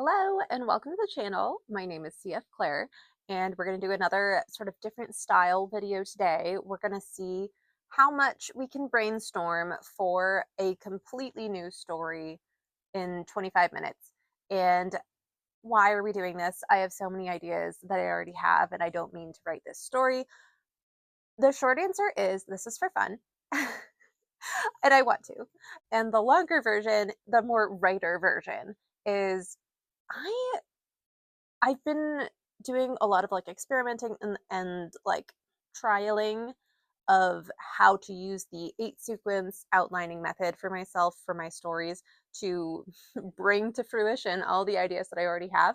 Hello and welcome to the channel. My name is CF Claire and we're going to do another sort of different style video today. We're going to see how much we can brainstorm for a completely new story in 25 minutes. And why are we doing this? I have so many ideas that I already have and I don't mean to write this story. The short answer is this is for fun. And I want to. And the longer version, the more writer version is I I've been doing a lot of like experimenting and like trialing of how to use the 8 sequence outlining method for myself for my stories to bring to fruition all the ideas that I already have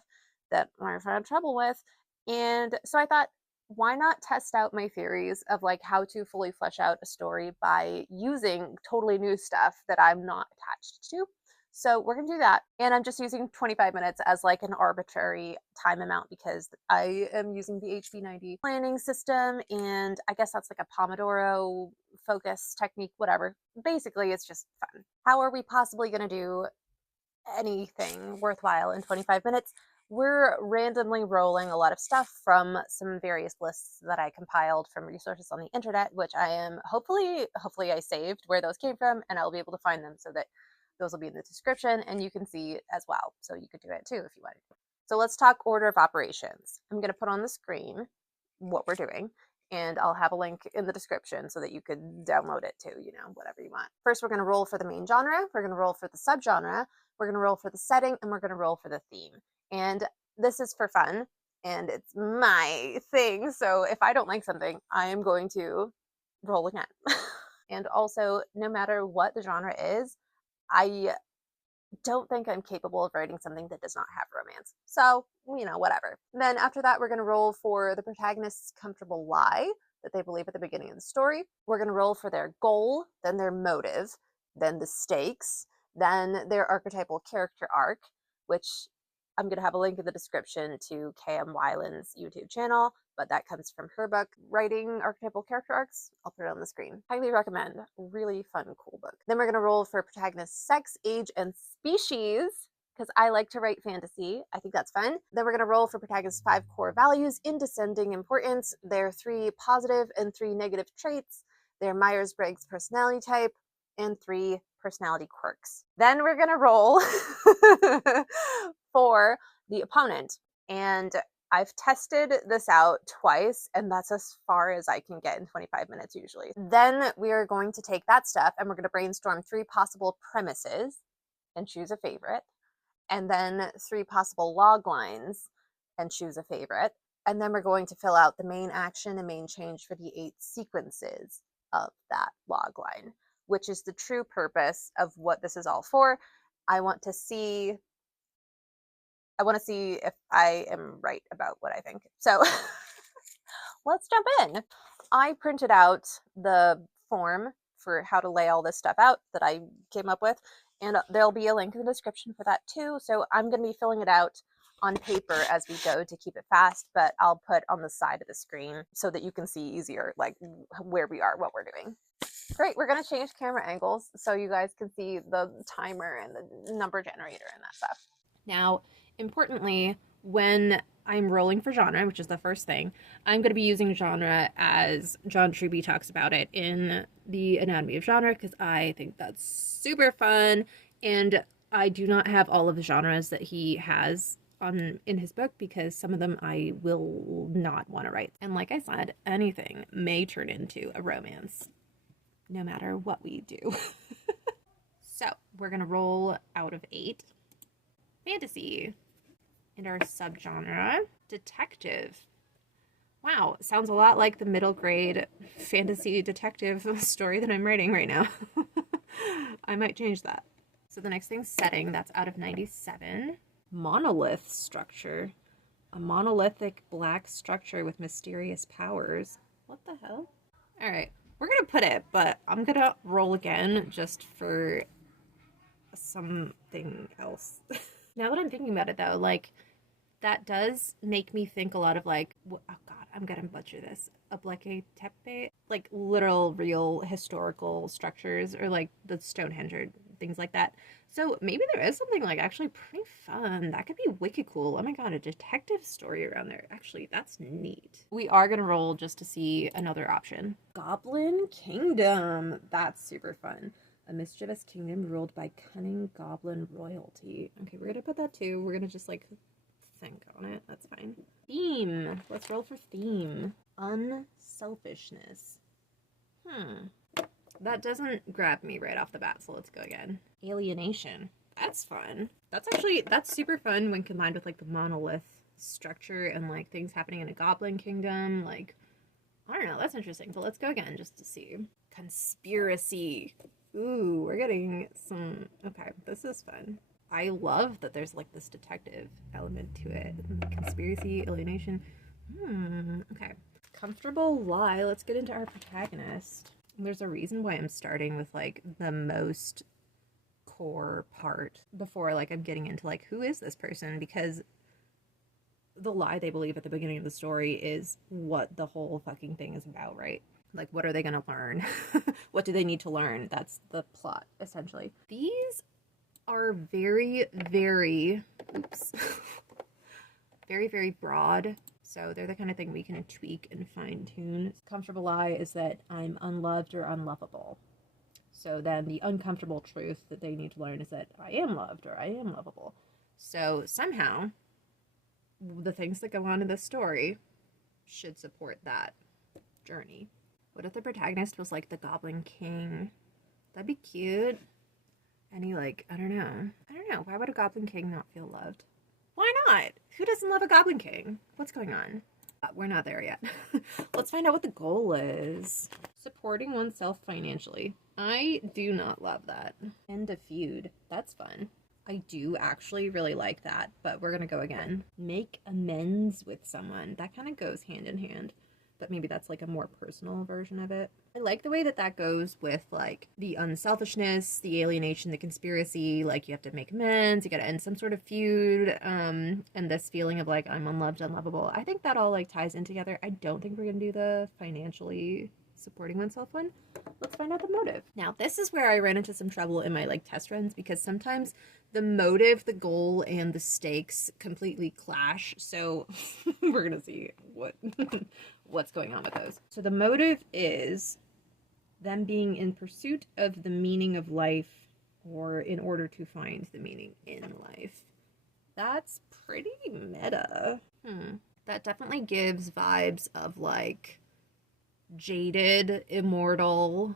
that I've had trouble with. And so I thought, why not test out my theories of like how to fully flesh out a story by using totally new stuff that I'm not attached to? So we're going to do that. And I'm just using 25 minutes as like an arbitrary time amount because I am using the HB90 planning system. And I guess that's like a Pomodoro focus technique, whatever. Basically, it's just fun. How are we possibly going to do anything worthwhile in 25 minutes? We're randomly rolling a lot of stuff from some various lists that I compiled from resources on the internet, which I am hopefully I saved where those came from and I'll be able to find them so that those will be in the description and you can see as well. So you could do it too if you wanted. So let's talk order of operations. I'm going to put on the screen what we're doing and I'll have a link in the description so that you could download it too, whatever you want. First, we're going to roll for the main genre. We're going to roll for the subgenre. We're going to roll for the setting and we're going to roll for the theme. And this is for fun and it's my thing. So if I don't like something, I am going to roll again. And also, no matter what the genre is, I don't think I'm capable of writing something that does not have romance. So, whatever. Then after that, we're going to roll for the protagonist's comfortable lie that they believe at the beginning of the story. We're going to roll for their goal, then their motive, then the stakes, then their archetypal character arc, which I'm going to have a link in the description to KM Weiland's YouTube channel, but that comes from her book, Writing Archetypal Character Arcs. I'll put it on the screen. Highly recommend. Really fun, cool book. Then we're going to roll for protagonist's sex, age, and species, because I like to write fantasy. I think that's fun. Then we're going to roll for protagonist's 5 core values in descending importance, their 3 positive and 3 negative traits, their Myers-Briggs personality type, and 3 personality quirks. Then we're going to roll for the opponent. And I've tested this out twice, and that's as far as I can get in 25 minutes usually. Then we are going to take that stuff and we're going to brainstorm 3 possible premises and choose a favorite, and then 3 possible log lines and choose a favorite. And then we're going to fill out the main action and main change for the 8 sequences of that log line, which is the true purpose of what this is all for. I want to see if I am right about what I think. So let's jump in. I printed out the form for how to lay all this stuff out that I came up with, and there'll be a link in the description for that too. So I'm going to be filling it out on paper as we go to keep it fast, but I'll put on the side of the screen so that you can see easier like where we are, what we're doing. Great, we're going to change camera angles so you guys can see the timer and the number generator and that stuff. Now, importantly, when I'm rolling for genre, which is the first thing, I'm going to be using genre as John Truby talks about it in the Anatomy of Genre, because I think that's super fun, and I do not have all of the genres that he has in his book because some of them I will not want to write. And like I said, anything may turn into a romance, no matter what we do. So we're going to roll out of 8. Fantasy. And our subgenre, detective. Wow, sounds a lot like the middle grade fantasy detective story that I'm writing right now. I might change that. So the next thing's setting. That's out of 97. Monolith structure. A monolithic black structure with mysterious powers. What the hell? All right, we're gonna put it, but I'm gonna roll again just for something else. Now that I'm thinking about it though, like, that does make me think a lot of like, oh god, I'm gonna butcher this, Archetype, like literal, real historical structures, or like the Stonehenge things like that. So maybe there is something like actually pretty fun. That could be wicked cool. Oh my god, a detective story around there. Actually, that's neat. We are gonna roll just to see another option. Goblin Kingdom. That's super fun. A mischievous kingdom ruled by cunning goblin royalty. Okay, we're gonna put that too. We're gonna just like think on it. That's fine. Theme. Let's roll for theme. Unselfishness. That doesn't grab me right off the bat, so let's go again. Alienation. That's fun. That's super fun when combined with like the monolith structure and like things happening in a goblin kingdom. Like, I don't know, that's interesting. So let's go again just to see. Conspiracy. Ooh, we're getting some... Okay, this is fun. I love that there's like this detective element to it. Conspiracy, alienation. Okay. Comfortable lie. Let's get into our protagonist. There's a reason why I'm starting with like the most core part before like I'm getting into like who is this person, because the lie they believe at the beginning of the story is what the whole fucking thing is about, right? Like, what are they gonna learn? What do they need to learn? That's the plot, essentially. These are very, very, very, very broad. So they're the kind of thing we can tweak and fine tune. Comfortable lie is that I'm unloved or unlovable. So then the uncomfortable truth that they need to learn is that I am loved or I am lovable. So somehow the things that go on in this story should support that journey. What if the protagonist was like the Goblin King? That'd be cute. And he like, I don't know. Why would a Goblin King not feel loved? Why not? Who doesn't love a Goblin King? What's going on? We're not there yet. Let's find out what the goal is. Supporting oneself financially. I do not love that. End a feud. That's fun. I do actually really like that, but we're gonna go again. Make amends with someone. That kind of goes hand in hand, but maybe that's like a more personal version of it. I like the way that that goes with like the unselfishness, the alienation, the conspiracy, like you have to make amends, you gotta end some sort of feud, and this feeling of like I'm unloved, unlovable. I think that all like ties in together. I don't think we're gonna do the financially supporting oneself one. Let's find out the motive. Now, this is where I ran into some trouble in my like test runs, because sometimes the motive, the goal, and the stakes completely clash. So we're gonna see what's going on with those. So the motive is them being in pursuit of the meaning of life, or in order to find the meaning in life. That's pretty meta. That definitely gives vibes of like jaded, immortal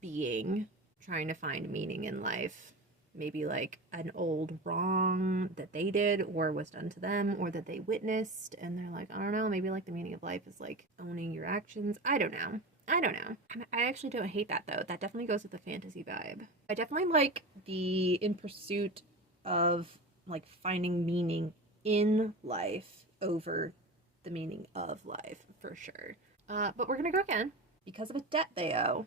being trying to find meaning in life. Maybe like an old wrong that they did or was done to them or that they witnessed, and they're like, I don't know, maybe like the meaning of life is like owning your actions. I don't know. I actually don't hate that though. That definitely goes with the fantasy vibe. I definitely like the in pursuit of like finding meaning in life over the meaning of life, for sure. But we're gonna go again. Because of a debt they owe.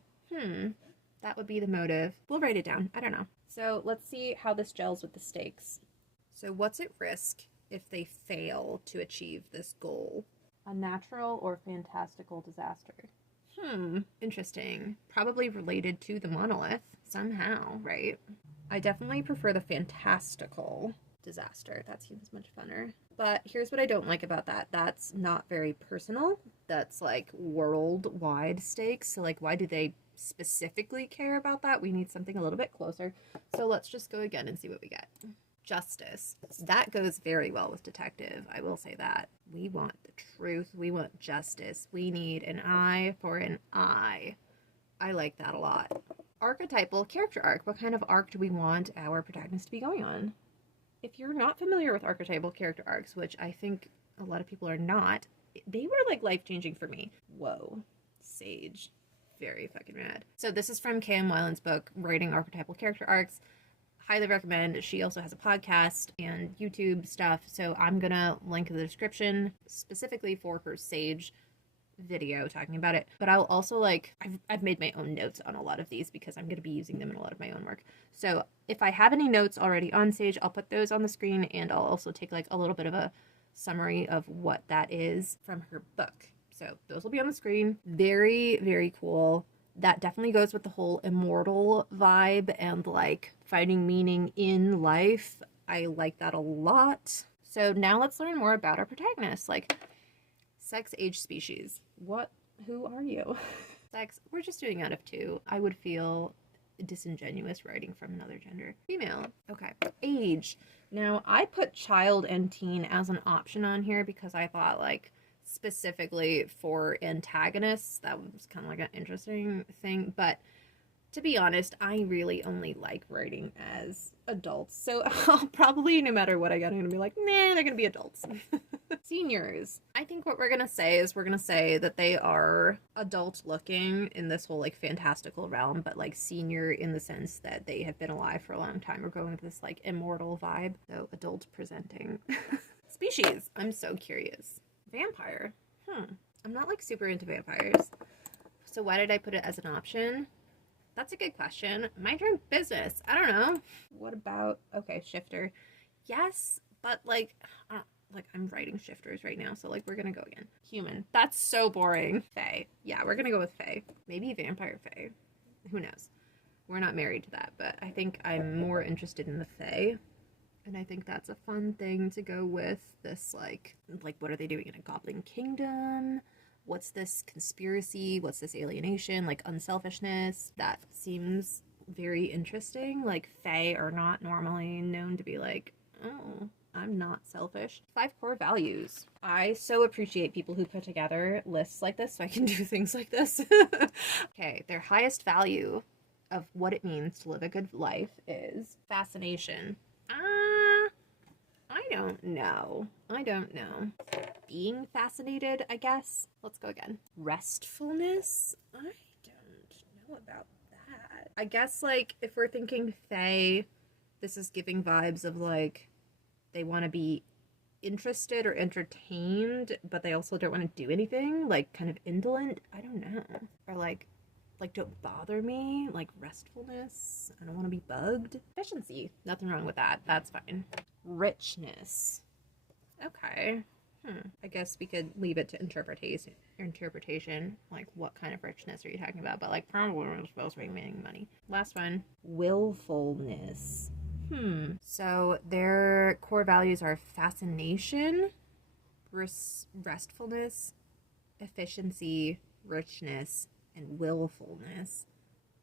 That would be the motive. We'll write it down. I don't know. So let's see how this gels with the stakes. So what's at risk if they fail to achieve this goal? A natural or fantastical disaster. Interesting. Probably related to the monolith somehow, right? I definitely prefer the fantastical disaster. That seems much funner. But here's what I don't like about that. That's not very personal. That's like worldwide stakes. So like, why do they specifically care about that? We need something a little bit closer. So let's just go again and see what we get. Justice. That goes very well with detective. I will say that. We want the truth. We want justice. We need an eye for an eye. I like that a lot. Archetypal character arc. What kind of arc do we want our protagonist to be going on? If you're not familiar with archetypal character arcs, which I think a lot of people are not, they were like life-changing for me. Whoa. Sage. Very fucking rad. So this is from K.M. Weiland's book, Writing Archetypal Character Arcs. Highly recommend. She also has a podcast and YouTube stuff, so I'm gonna link in the description specifically for her Sage video talking about it. But I'll also like, I've made my own notes on a lot of these because I'm gonna be using them in a lot of my own work. So if I have any notes already on Sage, I'll put those on the screen, and I'll also take like a little bit of a summary of what that is from her book. So those will be on the screen. Very, very cool. that definitely goes with the whole immortal vibe and like finding meaning in life. I like that a lot. So now let's learn more about our protagonist. Like, sex, age, species. Who are you? Sex, we're just doing out of 2. I would feel disingenuous writing from another gender. Female. Okay. Age. Now, I put child and teen as an option on here because I thought, like, specifically for antagonists, that was kind of like an interesting thing. But to be honest, I really only like writing as adults. So I'll probably, no matter what I get, I'm going to be like, nah, they're going to be adults. Seniors. I think what we're going to say is we're going to say that they are adult looking in this whole like fantastical realm, but like senior in the sense that they have been alive for a long time. We're going with this like immortal vibe. So adult presenting. Species. I'm so curious. Vampire. I'm not like super into vampires. So why did I put it as an option? That's a good question. Mind your own business. I don't know. What about, okay, shifter. Yes, but like I'm writing shifters right now, so like we're gonna go again. Human. That's so boring. Fae. Yeah, we're gonna go with Fae. Maybe vampire Fae. Who knows? We're not married to that, but I think I'm more interested in the Fae. And I think that's a fun thing to go with this like what are they doing in a goblin kingdom? What's this conspiracy? What's this alienation? Like unselfishness? That seems very interesting. Like Fae are not normally known to be like, oh, I'm not selfish. 5 core values. I so appreciate people who put together lists like this so I can do things like this. Okay, their highest value of what it means to live a good life is fascination. I don't know. Being fascinated, I guess. Let's go again. Restfulness? I don't know about that. I guess, like, if we're thinking Fae, this is giving vibes of, like, they want to be interested or entertained, but they also don't want to do anything. Like, kind of indolent. I don't know. Or, like, don't bother me. Like, restfulness. I don't want to be bugged. Efficiency. Nothing wrong with that. That's fine. Richness. Okay. I guess we could leave it to interpretation. Like, what kind of richness are you talking about? But, like, probably we're supposed to be making money. Last one. Willfulness. So their core values are fascination, restfulness, efficiency, richness, and willfulness.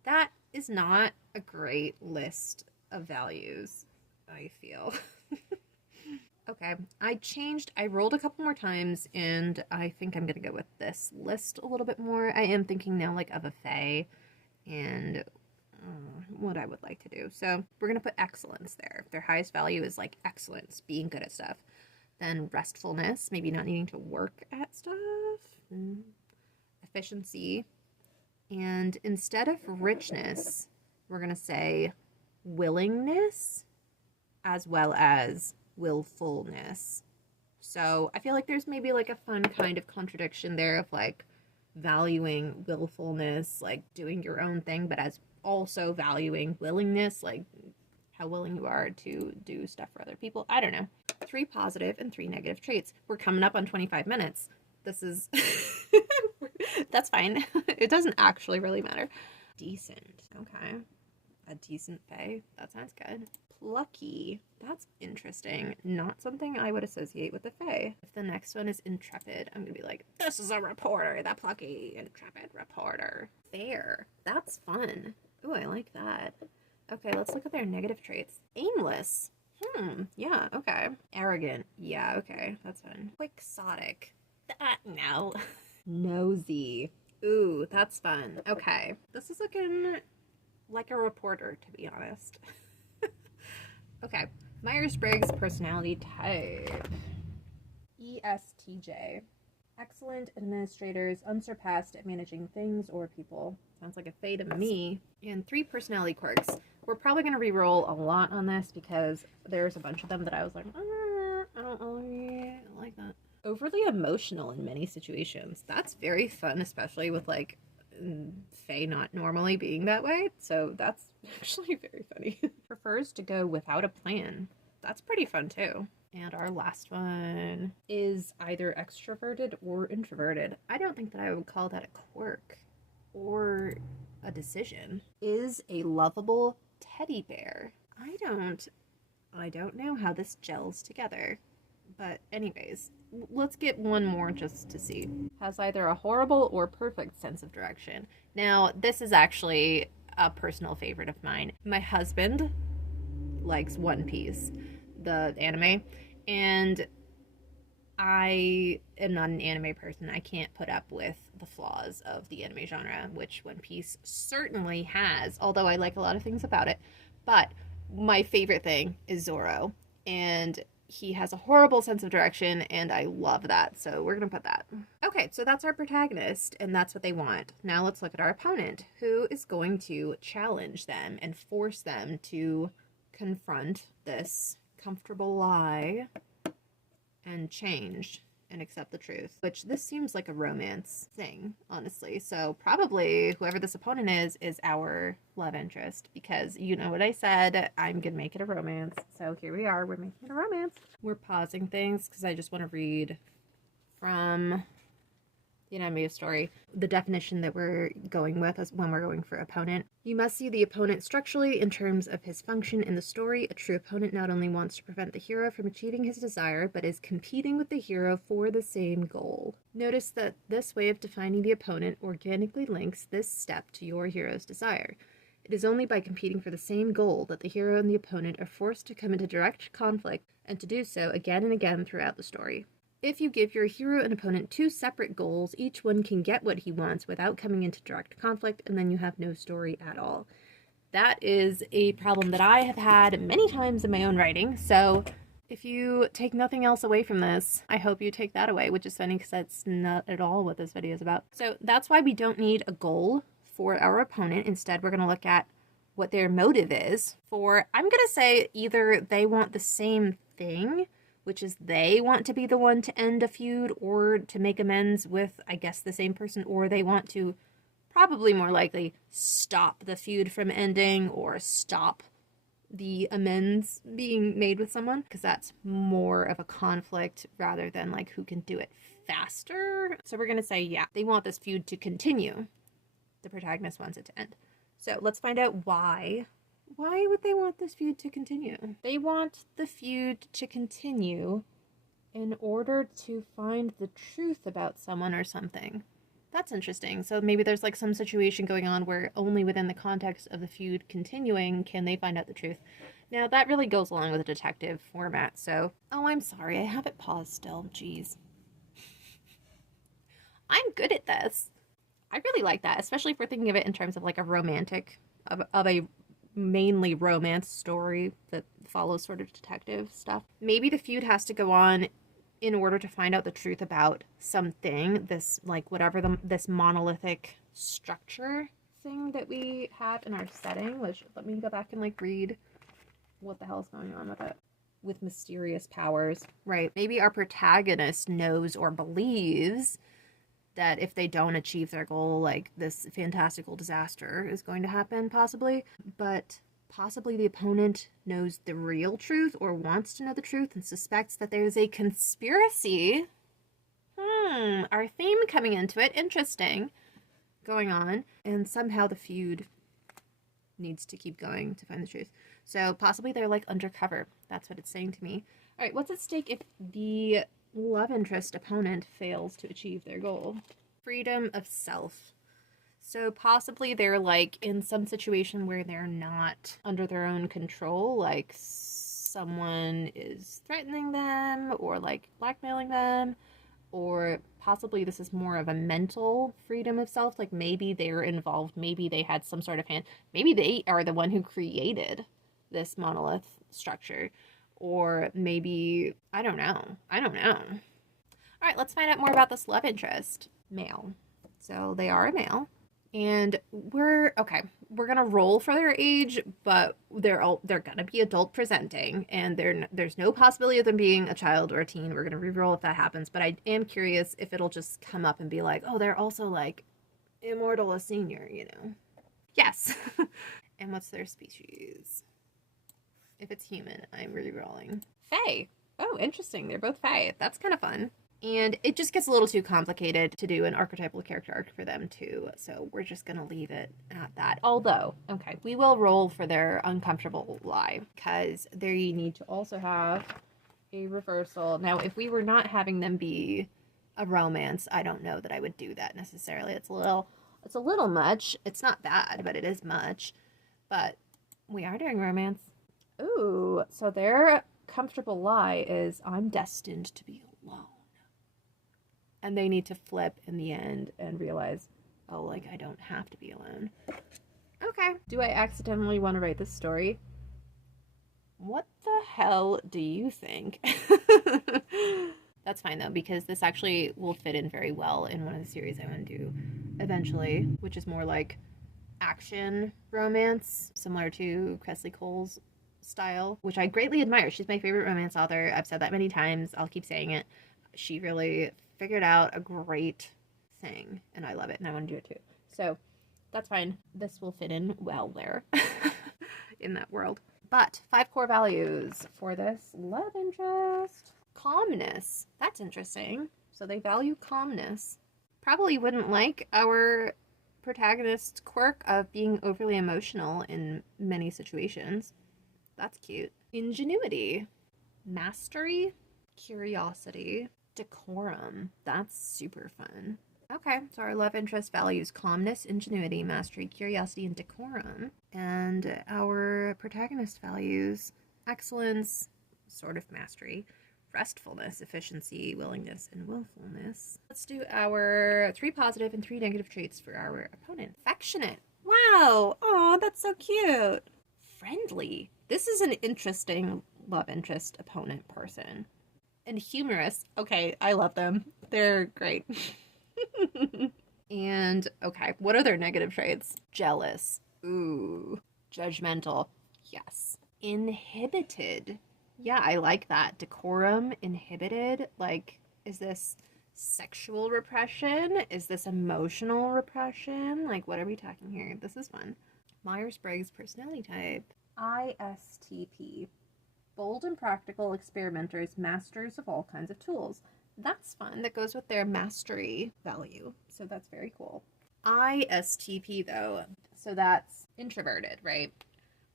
That is not a great list of values, I feel. Okay, I rolled a couple more times, and I think I'm gonna go with this list a little bit more. I am thinking now, like, of a Fae, and what I would like to do. So we're gonna put excellence there. Their highest value is, like, excellence, being good at stuff. Then restfulness, maybe not needing to work at stuff. Efficiency. And instead of richness, we're gonna say willingness as well as willfulness. So I feel like there's maybe like a fun kind of contradiction there of like valuing willfulness, like doing your own thing, but as also valuing willingness, like how willing you are to do stuff for other people. I don't know. 3 positive and 3 negative traits. We're coming up on 25 minutes. This is that's fine. It doesn't actually really matter. Decent. Okay. A decent Fae. That sounds good. Plucky. That's interesting. Not something I would associate with the Fae. If the next one is intrepid, I'm gonna be like, this is a reporter, the plucky, intrepid reporter. Fair. That's fun. Ooh, I like that. Okay, let's look at their negative traits. Aimless. Yeah, okay. Arrogant. Yeah, okay. That's fun. Quixotic. No. Nosy. Ooh, that's fun. Okay. This is looking like a reporter, to be honest. Okay. Myers-Briggs personality type. ESTJ. Excellent administrators, unsurpassed at managing things or people. Sounds like a Fae to me. And 3 personality quirks. We're probably going to re-roll a lot on this because there's a bunch of them that I was like, I don't really like that. Overly emotional in many situations. That's very fun, especially with like Fae not normally being that way. So that's actually very funny. Prefers to go without a plan. That's pretty fun too. And our last one is either extroverted or introverted. I don't think that I would call that a quirk. or a decision. Is a lovable teddy bear. I don't know how this gels together. But anyways, let's get one more just to see. Has either a horrible or perfect sense of direction. Now, this is actually a personal favorite of mine. My husband likes One Piece, the anime, and I am not an anime person. I can't put up with the flaws of the anime genre, which One Piece certainly has, although I like a lot of things about it. But my favorite thing is Zoro, and he has a horrible sense of direction, and I love that, so we're gonna put that. Okay, so that's our protagonist, and that's what they want. Now let's look at our opponent, who is going to challenge them and force them to confront this comfortable lie and change and accept the truth, which this seems like a romance thing, honestly. So probably whoever this opponent is our love interest, because you know what I said, I'm gonna make it a romance. So here we are, we're making it a romance. We're pausing things because I just want to read from the anatomy of story the definition that we're going with as when we're going for opponent. You must see the opponent structurally in terms of his function in the story. A true opponent not only wants to prevent the hero from achieving his desire, but is competing with the hero for the same goal. Notice that this way of defining the opponent organically links this step to your hero's desire. It is only by competing for the same goal that the hero and the opponent are forced to come into direct conflict, and to do so again and again throughout the story. If you give your hero and opponent two separate goals, each one can get what he wants without coming into direct conflict, and then you have no story at all. That is a problem that I have had many times in my own writing, so if you take nothing else away from this, I hope you take that away, which is funny because that's not at all what this video is about. So that's why we don't need a goal for our opponent. Instead, we're going to look at what their motive is for, I'm going to say either they want the same thing, which is they want to be the one to end a feud or to make amends with, I guess, the same person, or they want to probably more likely stop the feud from ending or stop the amends being made with someone, because that's more of a conflict rather than like who can do it faster. So we're going to say, yeah, they want this feud to continue. The protagonist wants it to end. So let's find out why. Why would they want this feud to continue? They want the feud to continue in order to find the truth about someone or something. That's interesting. So maybe there's like some situation going on where only within the context of the feud continuing can they find out the truth. Now that really goes along with the detective format. So, oh, I'm sorry. I have it paused still. Jeez. I'm good at this. I really like that, especially if we're thinking of it in terms of like a romantic, of a mainly romance story that follows sort of detective stuff. Maybe the feud has to go on in order to find out the truth about something, this like whatever this monolithic structure thing that we have in our setting, which let me go back and like read what the hell's going on with it. With mysterious powers, right? Maybe our protagonist knows or believes that if they don't achieve their goal, like this fantastical disaster is going to happen, possibly. But possibly the opponent knows the real truth or wants to know the truth and suspects that there's a conspiracy. Our theme coming into it, interesting, going on. And somehow the feud needs to keep going to find the truth. So possibly they're like undercover. That's what it's saying to me. All right, what's at stake if the love interest opponent fails to achieve their goal? Freedom of self. So possibly they're like in some situation where they're not under their own control, like someone is threatening them or like blackmailing them, or possibly this is more of a mental freedom of self, like maybe they're involved, maybe they had some sort of hand, maybe they are the one who created this monolith structure. Or maybe, I don't know. All right, let's find out more about this love interest. Male. So they are a male. And we're going to roll for their age, but they're going to be adult presenting. And there's no possibility of them being a child or a teen. We're going to re-roll if that happens. But I am curious if it'll just come up and be like, oh, they're also like immortal, a senior, you know. Yes. And what's their species? If it's human, I'm re-rolling. Fae. Oh, interesting. They're both Fae. That's kind of fun. And it just gets a little too complicated to do an archetypal character arc for them too, so we're just gonna leave it at that. Although, okay, we will roll for their uncomfortable lie, because they need to also have a reversal. Now, if we were not having them be a romance, I don't know that I would do that necessarily. It's a little much. It's not bad, but it is much. But we are doing romance. Ooh, so their comfortable lie is, I'm destined to be alone. And they need to flip in the end and realize, oh, like, I don't have to be alone. Okay. Do I accidentally want to write this story? What the hell do you think? That's fine, though, because this actually will fit in very well in one of the series I want to do eventually, which is more like action romance, similar to Cressley Cole's style, which I greatly admire. She's my favorite romance author. I've said that many times. I'll keep saying it. She really figured out a great thing, and I love it, and I want to do it too. So that's fine. This will fit in well there in that world. But 5 core values for this love interest. Calmness. That's interesting. So they value calmness. Probably wouldn't like our protagonist's quirk of being overly emotional in many situations. That's cute. Ingenuity. Mastery. Curiosity. Decorum. That's super fun. Okay, so our love interest values calmness, ingenuity, mastery, curiosity, and decorum. And our protagonist values excellence, sort of mastery, restfulness, efficiency, willingness, and willfulness. Let's do our 3 positive and 3 negative traits for our opponent. Affectionate. Wow. Oh, that's so cute. Friendly. This is an interesting love interest opponent person. And humorous. Okay, I love them. They're great. And, okay, what are their negative traits? Jealous. Ooh. Judgmental. Yes. Inhibited. Yeah, I like that. Decorum. Inhibited. Like, is this sexual repression? Is this emotional repression? Like, what are we talking here? This is fun. Myers-Briggs personality type. ISTP. Bold and practical experimenters, masters of all kinds of tools. That's fun. That goes with their mastery value. So that's very cool. ISTP, though, so that's introverted, right?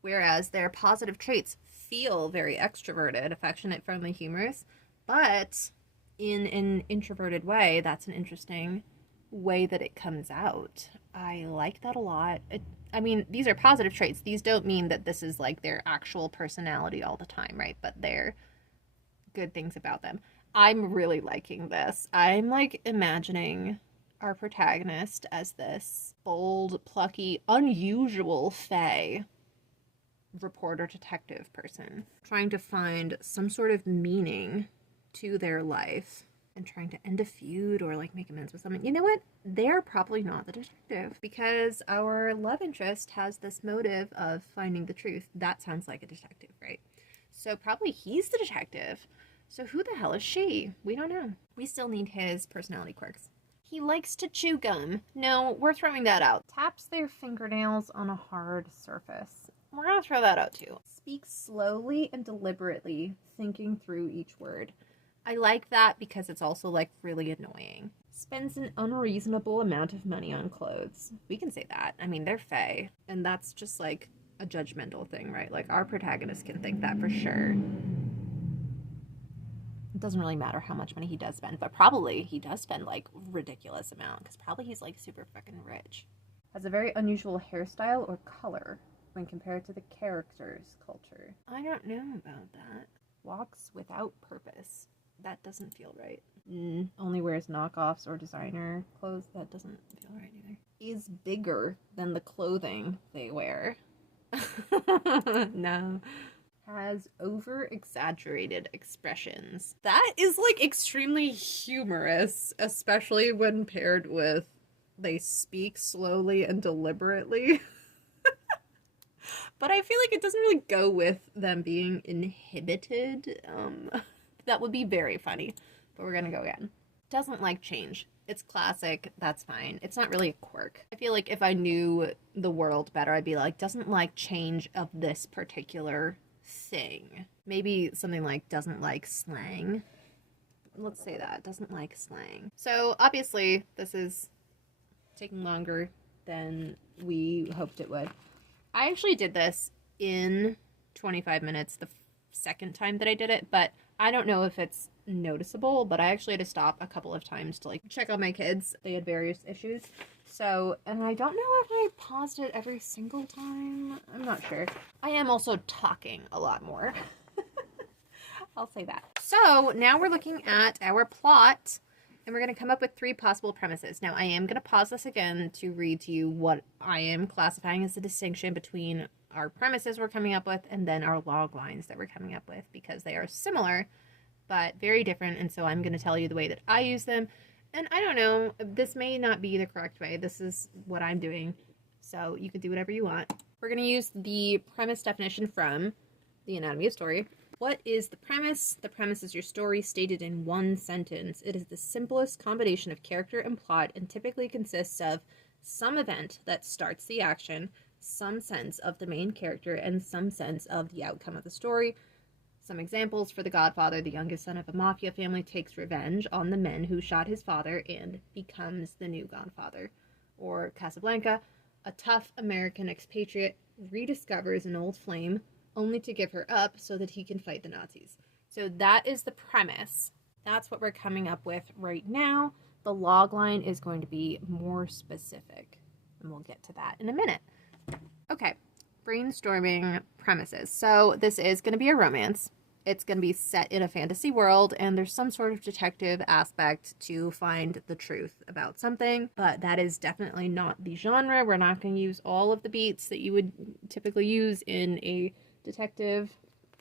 Whereas their positive traits feel very extroverted, affectionate, friendly, humorous, but in an introverted way. That's an interesting way that it comes out. I like that a lot. I mean, these are positive traits. These don't mean that this is like their actual personality all the time, right? But they're good things about them. I'm really liking this. I'm like imagining our protagonist as this bold, plucky, unusual fae reporter detective person trying to find some sort of meaning to their life and trying to end a feud or like make amends with someone. You know what? They're probably not the detective because our love interest has this motive of finding the truth. That sounds like a detective, right? So probably he's the detective. So who the hell is she? We don't know. We still need his personality quirks. He likes to chew gum. No, we're throwing that out. Taps their fingernails on a hard surface. We're gonna throw that out too. Speaks slowly and deliberately, thinking through each word. I like that because it's also like really annoying. Spends an unreasonable amount of money on clothes. We can say that. I mean, they're fae, and that's just like a judgmental thing, right? Like our protagonist can think that for sure. It doesn't really matter how much money he does spend, but probably he does spend like ridiculous amount because probably he's like super fucking rich. Has a very unusual hairstyle or color when compared to the character's culture. I don't know about that. Walks without purpose. That doesn't feel right. Only wears knockoffs or designer clothes. That doesn't feel right either. Is bigger than the clothing they wear. No. Has over-exaggerated expressions. That is like extremely humorous, especially when paired with they speak slowly and deliberately. But I feel like it doesn't really go with them being inhibited. That would be very funny, but we're gonna go again. Doesn't like change. It's classic, that's fine. It's not really a quirk. I feel like if I knew the world better, I'd be like, doesn't like change of this particular thing. Maybe something like doesn't like slang. let's say that, doesn't like slang. So obviously this is taking longer than we hoped it would. I actually did this in 25 minutes the second time that I did it, but I don't know if it's noticeable, but I actually had to stop a couple of times to like check on my kids. They had various issues. So, and I don't know if I paused it every single time. I'm not sure. I am also talking a lot more. I'll say that. So now we're looking at our plot, and we're going to come up with 3 possible premises. Now, I am going to pause this again to read to you what I am classifying as the distinction between our premises we're coming up with and then our log lines that we're coming up with, because they are similar but very different. And so I'm going to tell you the way that I use them. And I don't know, this may not be the correct way. This is what I'm doing. So you can do whatever you want. We're going to use the premise definition from The Anatomy of Story. What is the premise? The premise is your story stated in one sentence. It is the simplest combination of character and plot and typically consists of some event that starts the action, some sense of the main character, and some sense of the outcome of the story. Some examples: for The Godfather, the youngest son of a mafia family takes revenge on the men who shot his father and becomes the new Godfather. Or Casablanca, a tough American expatriate rediscovers an old flame only to give her up so that he can fight the Nazis. So that is the premise. That's what we're coming up with right now. The log line is going to be more specific, and we'll get to that in a minute. Okay, brainstorming premises. So this is going to be a romance. It's going to be set in a fantasy world, and there's some sort of detective aspect to find the truth about something, but that is definitely not the genre. We're not going to use all of the beats that you would typically use in a detective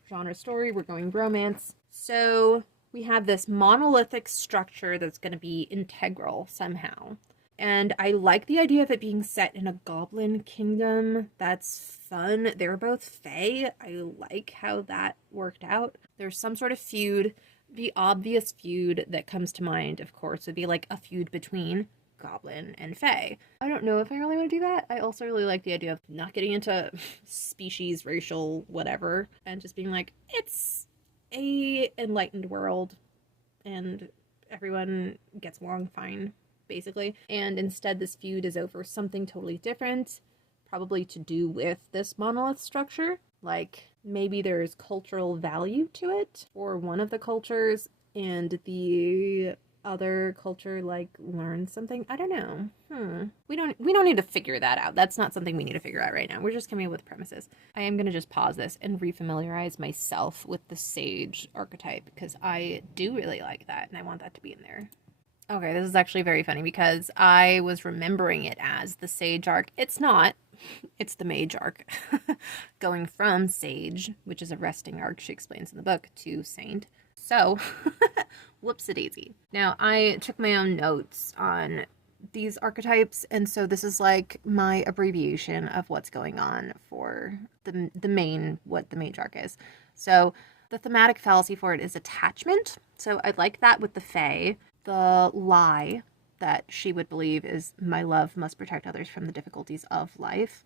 genre story. We're going romance. So we have this monolithic structure that's going to be integral somehow. And I like the idea of it being set in a goblin kingdom. That's fun. They're both fae. I like how that worked out. There's some sort of feud. The obvious feud that comes to mind, of course, would be like a feud between goblin and fae. I don't know if I really want to do that. I also really like the idea of not getting into species, racial, whatever, and just being like, it's a enlightened world and everyone gets along fine, basically. And instead this feud is over something totally different, probably to do with this monolith structure. Like maybe there's cultural value to it for one of the cultures, and the other culture like learns something. I don't know. We don't need to figure that out. That's not something we need to figure out right now. We're just coming up with premises. I am going to just pause this and refamiliarize myself with the sage archetype, because I do really like that and I want that to be in there. Okay, this is actually very funny because I was remembering it as the Sage Arc. It's not. It's the Mage Arc. Going from Sage, which is a resting arc, she explains in the book, to Saint. So, whoops-a-daisy. Now, I took my own notes on these archetypes, and so this is like my abbreviation of what's going on for the main, what the Mage Arc is. So, the thematic fallacy for it is attachment. So, I like that with the Fae. The lie that she would believe is, my love must protect others from the difficulties of life.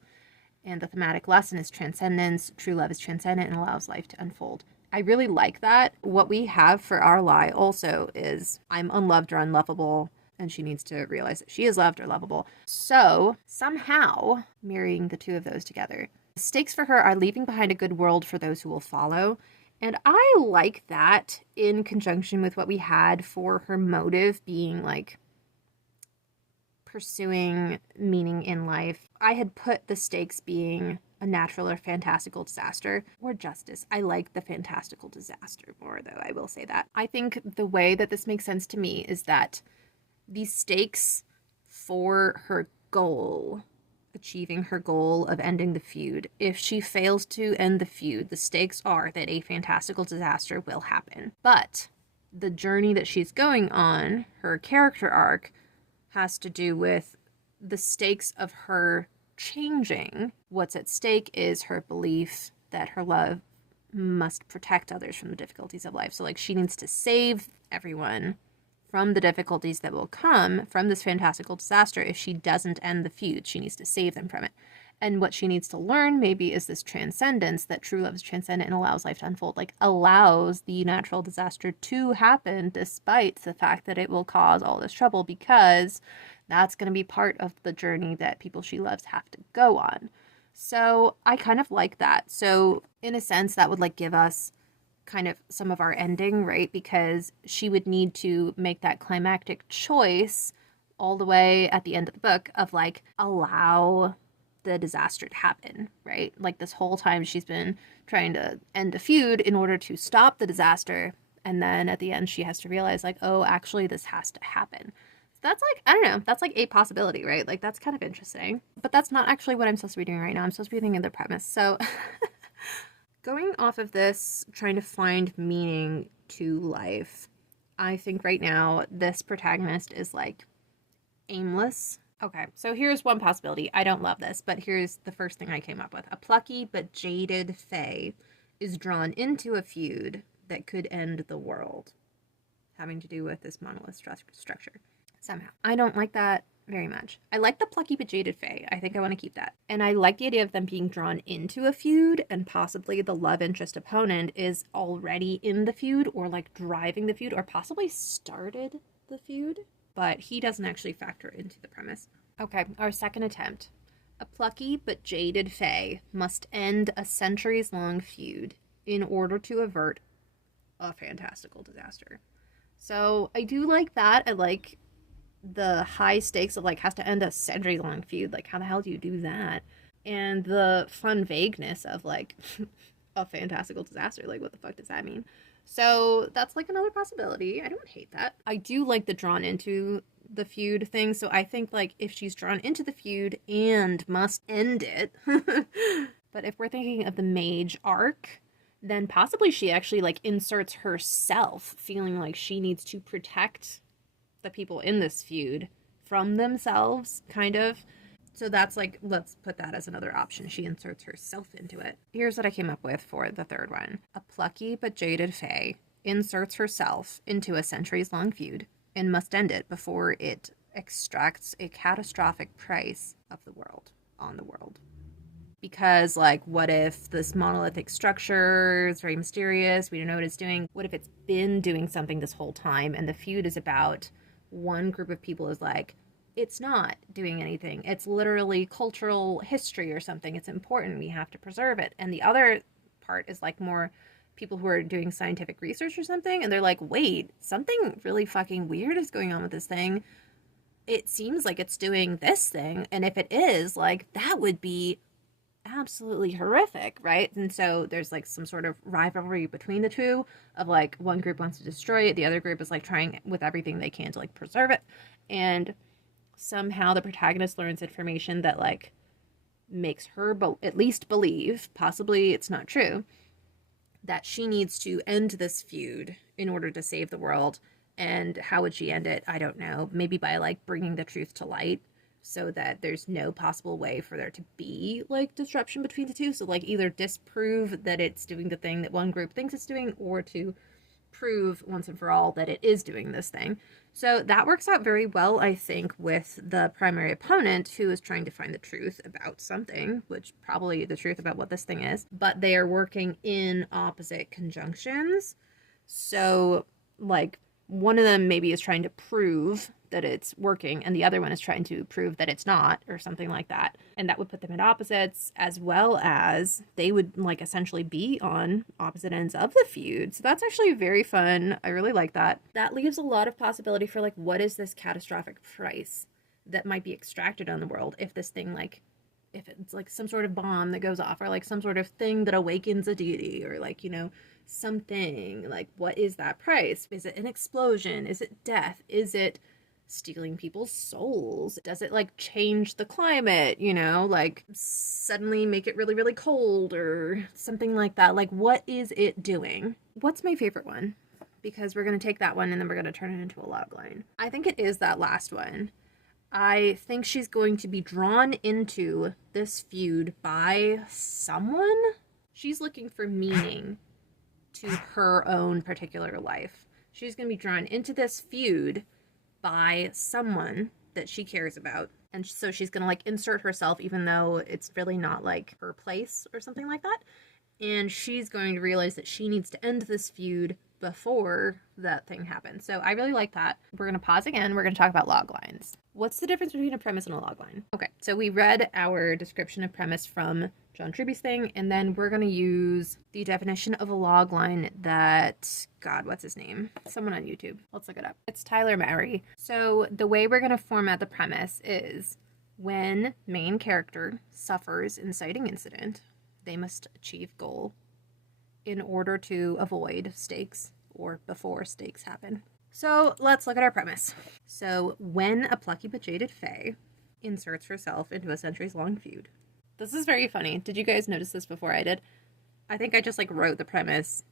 And the thematic lesson is transcendence. True love is transcendent and allows life to unfold. I really like that. What we have for our lie also is, I'm unloved or unlovable, and she needs to realize that she is loved or lovable. So somehow marrying the two of those together. The stakes for her are leaving behind a good world for those who will follow. And I like that in conjunction with what we had for her motive being like pursuing meaning in life. I had put the stakes being a natural or fantastical disaster or justice. I like the fantastical disaster more, though, I will say that. I think the way that this makes sense to me is that the stakes for her goal, achieving her goal of ending the feud, if she fails to end the feud, the stakes are that a fantastical disaster will happen. But the journey that she's going on, her character arc, has to do with the stakes of her changing. What's at stake is her belief that her love must protect others from the difficulties of life. So like she needs to save everyone from the difficulties that will come from this fantastical disaster. If she doesn't end the feud, she needs to save them from it. And what she needs to learn maybe is this transcendence, that true love is transcendent and allows life to unfold, like allows the natural disaster to happen despite the fact that it will cause all this trouble, because that's going to be part of the journey that people she loves have to go on. So I kind of like that. So in a sense, that would like give us kind of some of our ending, right? Because she would need to make that climactic choice all the way at the end of the book of like allow the disaster to happen, right? Like this whole time she's been trying to end a feud in order to stop the disaster, and then at the end she has to realize like, oh, actually this has to happen. So that's like, I don't know, that's like a possibility, right? Like that's kind of interesting, but that's not actually what I'm supposed to be doing right now. I'm supposed to be thinking of the premise. So going off of this, trying to find meaning to life, I think right now this protagonist is like aimless. Okay, so here's one possibility. I don't love this, but here's the first thing I came up with. A plucky but jaded fae is drawn into a feud that could end the world, having to do with this monolith structure somehow. I don't like that very much. I like the plucky but jaded fae. I think I want to keep that. And I like the idea of them being drawn into a feud, and possibly the love interest opponent is already in the feud or like driving the feud or possibly started the feud, but he doesn't actually factor into the premise. Okay, our second attempt. A plucky but jaded fae must end a centuries-long feud in order to avert a fantastical disaster. So I do like that. I like the high stakes of like has to end a centuries-long feud. Like how the hell do you do that? And the fun vagueness of like a fantastical disaster. Like what the fuck does that mean? So that's like another possibility. I don't hate that. I do like the drawn into the feud thing. So I think like if she's drawn into the feud and must end it, but if we're thinking of the Mage Arc, then possibly she actually like inserts herself, feeling like she needs to protect the people in this feud from themselves, kind of. So that's like, let's put that as another option. She inserts herself into it. Here's what I came up with for the third one. A plucky but jaded fae inserts herself into a centuries-long feud and must end it before it extracts a catastrophic price of the world on the world. Because, like, what if this monolithic structure is very mysterious, we don't know what it's doing? What if it's been doing something this whole time, and the feud is about one group of people is like, it's not doing anything. It's literally cultural history or something. It's important. We have to preserve it. And the other part is like more people who are doing scientific research or something. And they're like, wait, something really fucking weird is going on with this thing. It seems like it's doing this thing. And if it is, like, that would be absolutely horrific, right? And so there's like some sort of rivalry between the two of like one group wants to destroy it. The other group is like trying with everything they can to like preserve it. And somehow the protagonist learns information that like makes her at least believe, possibly it's not true, that she needs to end this feud in order to save the world. And how would she end it? I don't know. Maybe by like bringing the truth to light so that there's no possible way for there to be like disruption between the two. So like either disprove that it's doing the thing that one group thinks it's doing, or to prove once and for all that it is doing this thing. So that works out very well, I think, with the primary opponent who is trying to find the truth about something, which probably the truth about what this thing is, but they are working in opposite conjunctions. So like one of them maybe is trying to prove that it's working and the other one is trying to prove that it's not, or something like that. And that would put them at opposites, as well as they would like essentially be on opposite ends of the feud. So that's actually very fun. I really like that. That leaves a lot of possibility for like, what is this catastrophic price that might be extracted on the world if this thing, like, if it's like some sort of bomb that goes off, or like some sort of thing that awakens a deity, or like, you know, something like, what is that price? Is it an explosion? Is it death? Is it stealing people's souls? Does it like change the climate, you know, like suddenly make it really, really cold or something like that? Like, what is it doing? What's my favorite one? Because we're going to take that one and then we're going to turn it into a logline. I think it is that last one. I think she's going to be drawn into this feud by someone. She's looking for meaning to her own particular life. She's going to be drawn into this feud by someone that she cares about. And so she's gonna like insert herself even though it's really not like her place or something like that. And she's going to realize that she needs to end this feud before that thing happens. So I really like that. We're going to pause again. We're going to talk about log lines. What's the difference between a premise and a log line? Okay, so we read our description of premise from John Truby's thing, and then we're going to use the definition of a log line that, God, what's his name? Someone on YouTube. Let's look it up. It's Tailor Mowry. So the way we're going to format the premise is when main character suffers inciting incident, they must achieve goal in order to avoid stakes or before stakes happen. So let's look at our premise. So when a plucky but jaded fae inserts herself into a centuries-long feud. This is very funny. Did you guys notice this before I did? I think I just like wrote the premise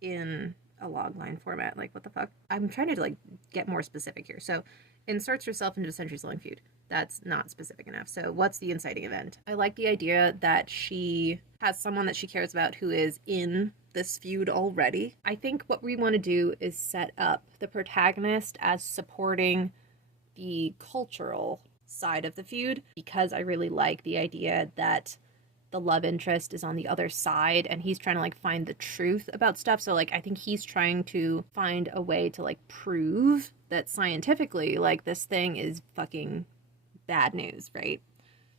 in a logline format. Like, what the fuck? I'm trying to like get more specific here. So inserts herself into a centuries-long feud. That's not specific enough. So what's the inciting event? I like the idea that she has someone that she cares about who is in this feud already. I think what we want to do is set up the protagonist as supporting the cultural side of the feud, because I really like the idea that the love interest is on the other side and he's trying to like find the truth about stuff. So like I think he's trying to find a way to like prove that scientifically like this thing is fucking bad news, right?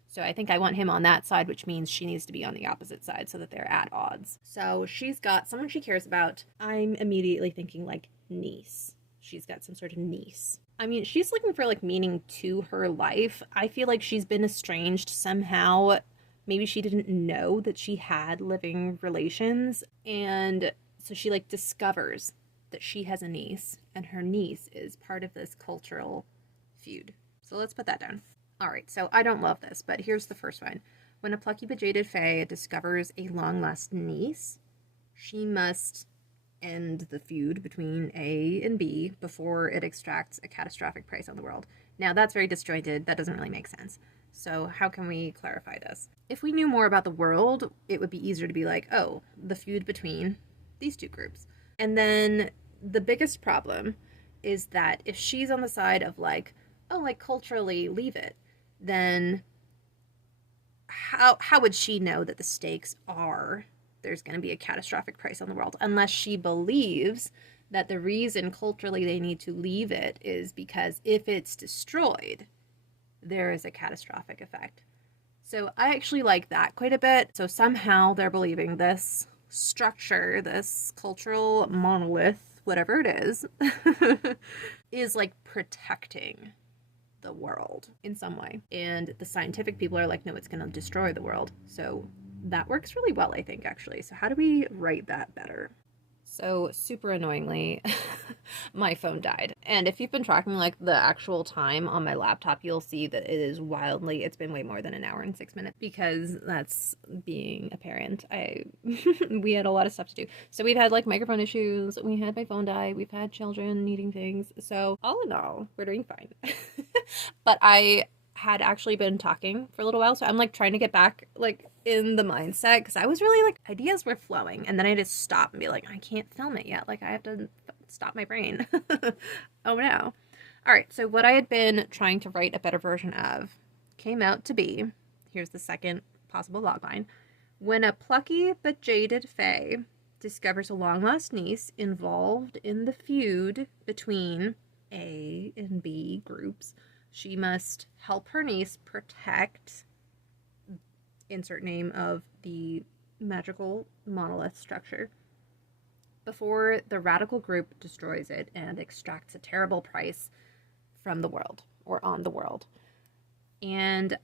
So I think I want him on that side, which means she needs to be on the opposite side so that they're at odds. So she's got someone she cares about. I'm immediately thinking like niece. She's got some sort of niece. I mean, she's looking for like meaning to her life. I feel like she's been estranged somehow. Maybe she didn't know that she had living relations. And so she like discovers that she has a niece and her niece is part of this cultural feud. So let's put that down. All right, so I don't love this, but here's the first one. When a plucky but jaded fae discovers a long-lost niece, she must end the feud between A and B before it extracts a catastrophic price on the world. Now, that's very disjointed. That doesn't really make sense. So how can we clarify this? If we knew more about the world, it would be easier to be like, oh, the feud between these two groups. And then the biggest problem is that if she's on the side of like, oh, like culturally leave it, then how would she know that the stakes are there's going to be a catastrophic price on the world, unless she believes that the reason culturally they need to leave it is because if it's destroyed, there is a catastrophic effect. So I actually like that quite a bit. So somehow they're believing this structure, this cultural monolith, whatever it is like protecting the world in some way. And the scientific people are like, no, it's going to destroy the world. So that works really well, I think, actually. So how do we write that better? So super annoyingly, my phone died. And if you've been tracking like the actual time on my laptop, you'll see that it is wildly, it's been way more than an hour and 6 minutes, because that's being a parent. We had a lot of stuff to do. So we've had like microphone issues, we had my phone die, we've had children needing things. So all in all, we're doing fine. But I had actually been talking for a little while, so I'm like trying to get back like in the mindset, because I was really like, ideas were flowing, and then I just stop and be like, I can't film it yet, like I have to stop my brain. Oh no. All right, so what I had been trying to write a better version of came out to be, here's the second possible logline: when a plucky but jaded fae discovers a long lost niece involved in the feud between A and B groups, she must help her niece protect, insert name of the magical monolith structure, before the radical group destroys it and extracts a terrible price from the world, or on the world. And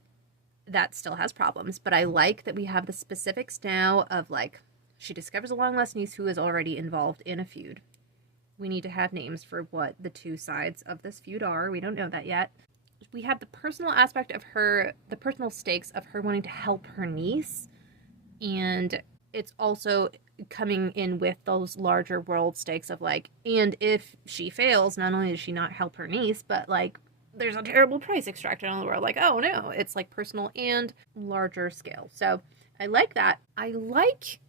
that still has problems, but I like that we have the specifics now of like, she discovers a long lost niece who is already involved in a feud. We need to have names for what the two sides of this feud are. We don't know that yet. We have the personal aspect of her, the personal stakes of her wanting to help her niece. And it's also coming in with those larger world stakes of like, and if she fails, not only does she not help her niece, but like, there's a terrible price extracted on the world. Like, oh no, it's like personal and larger scale. So I like that. I like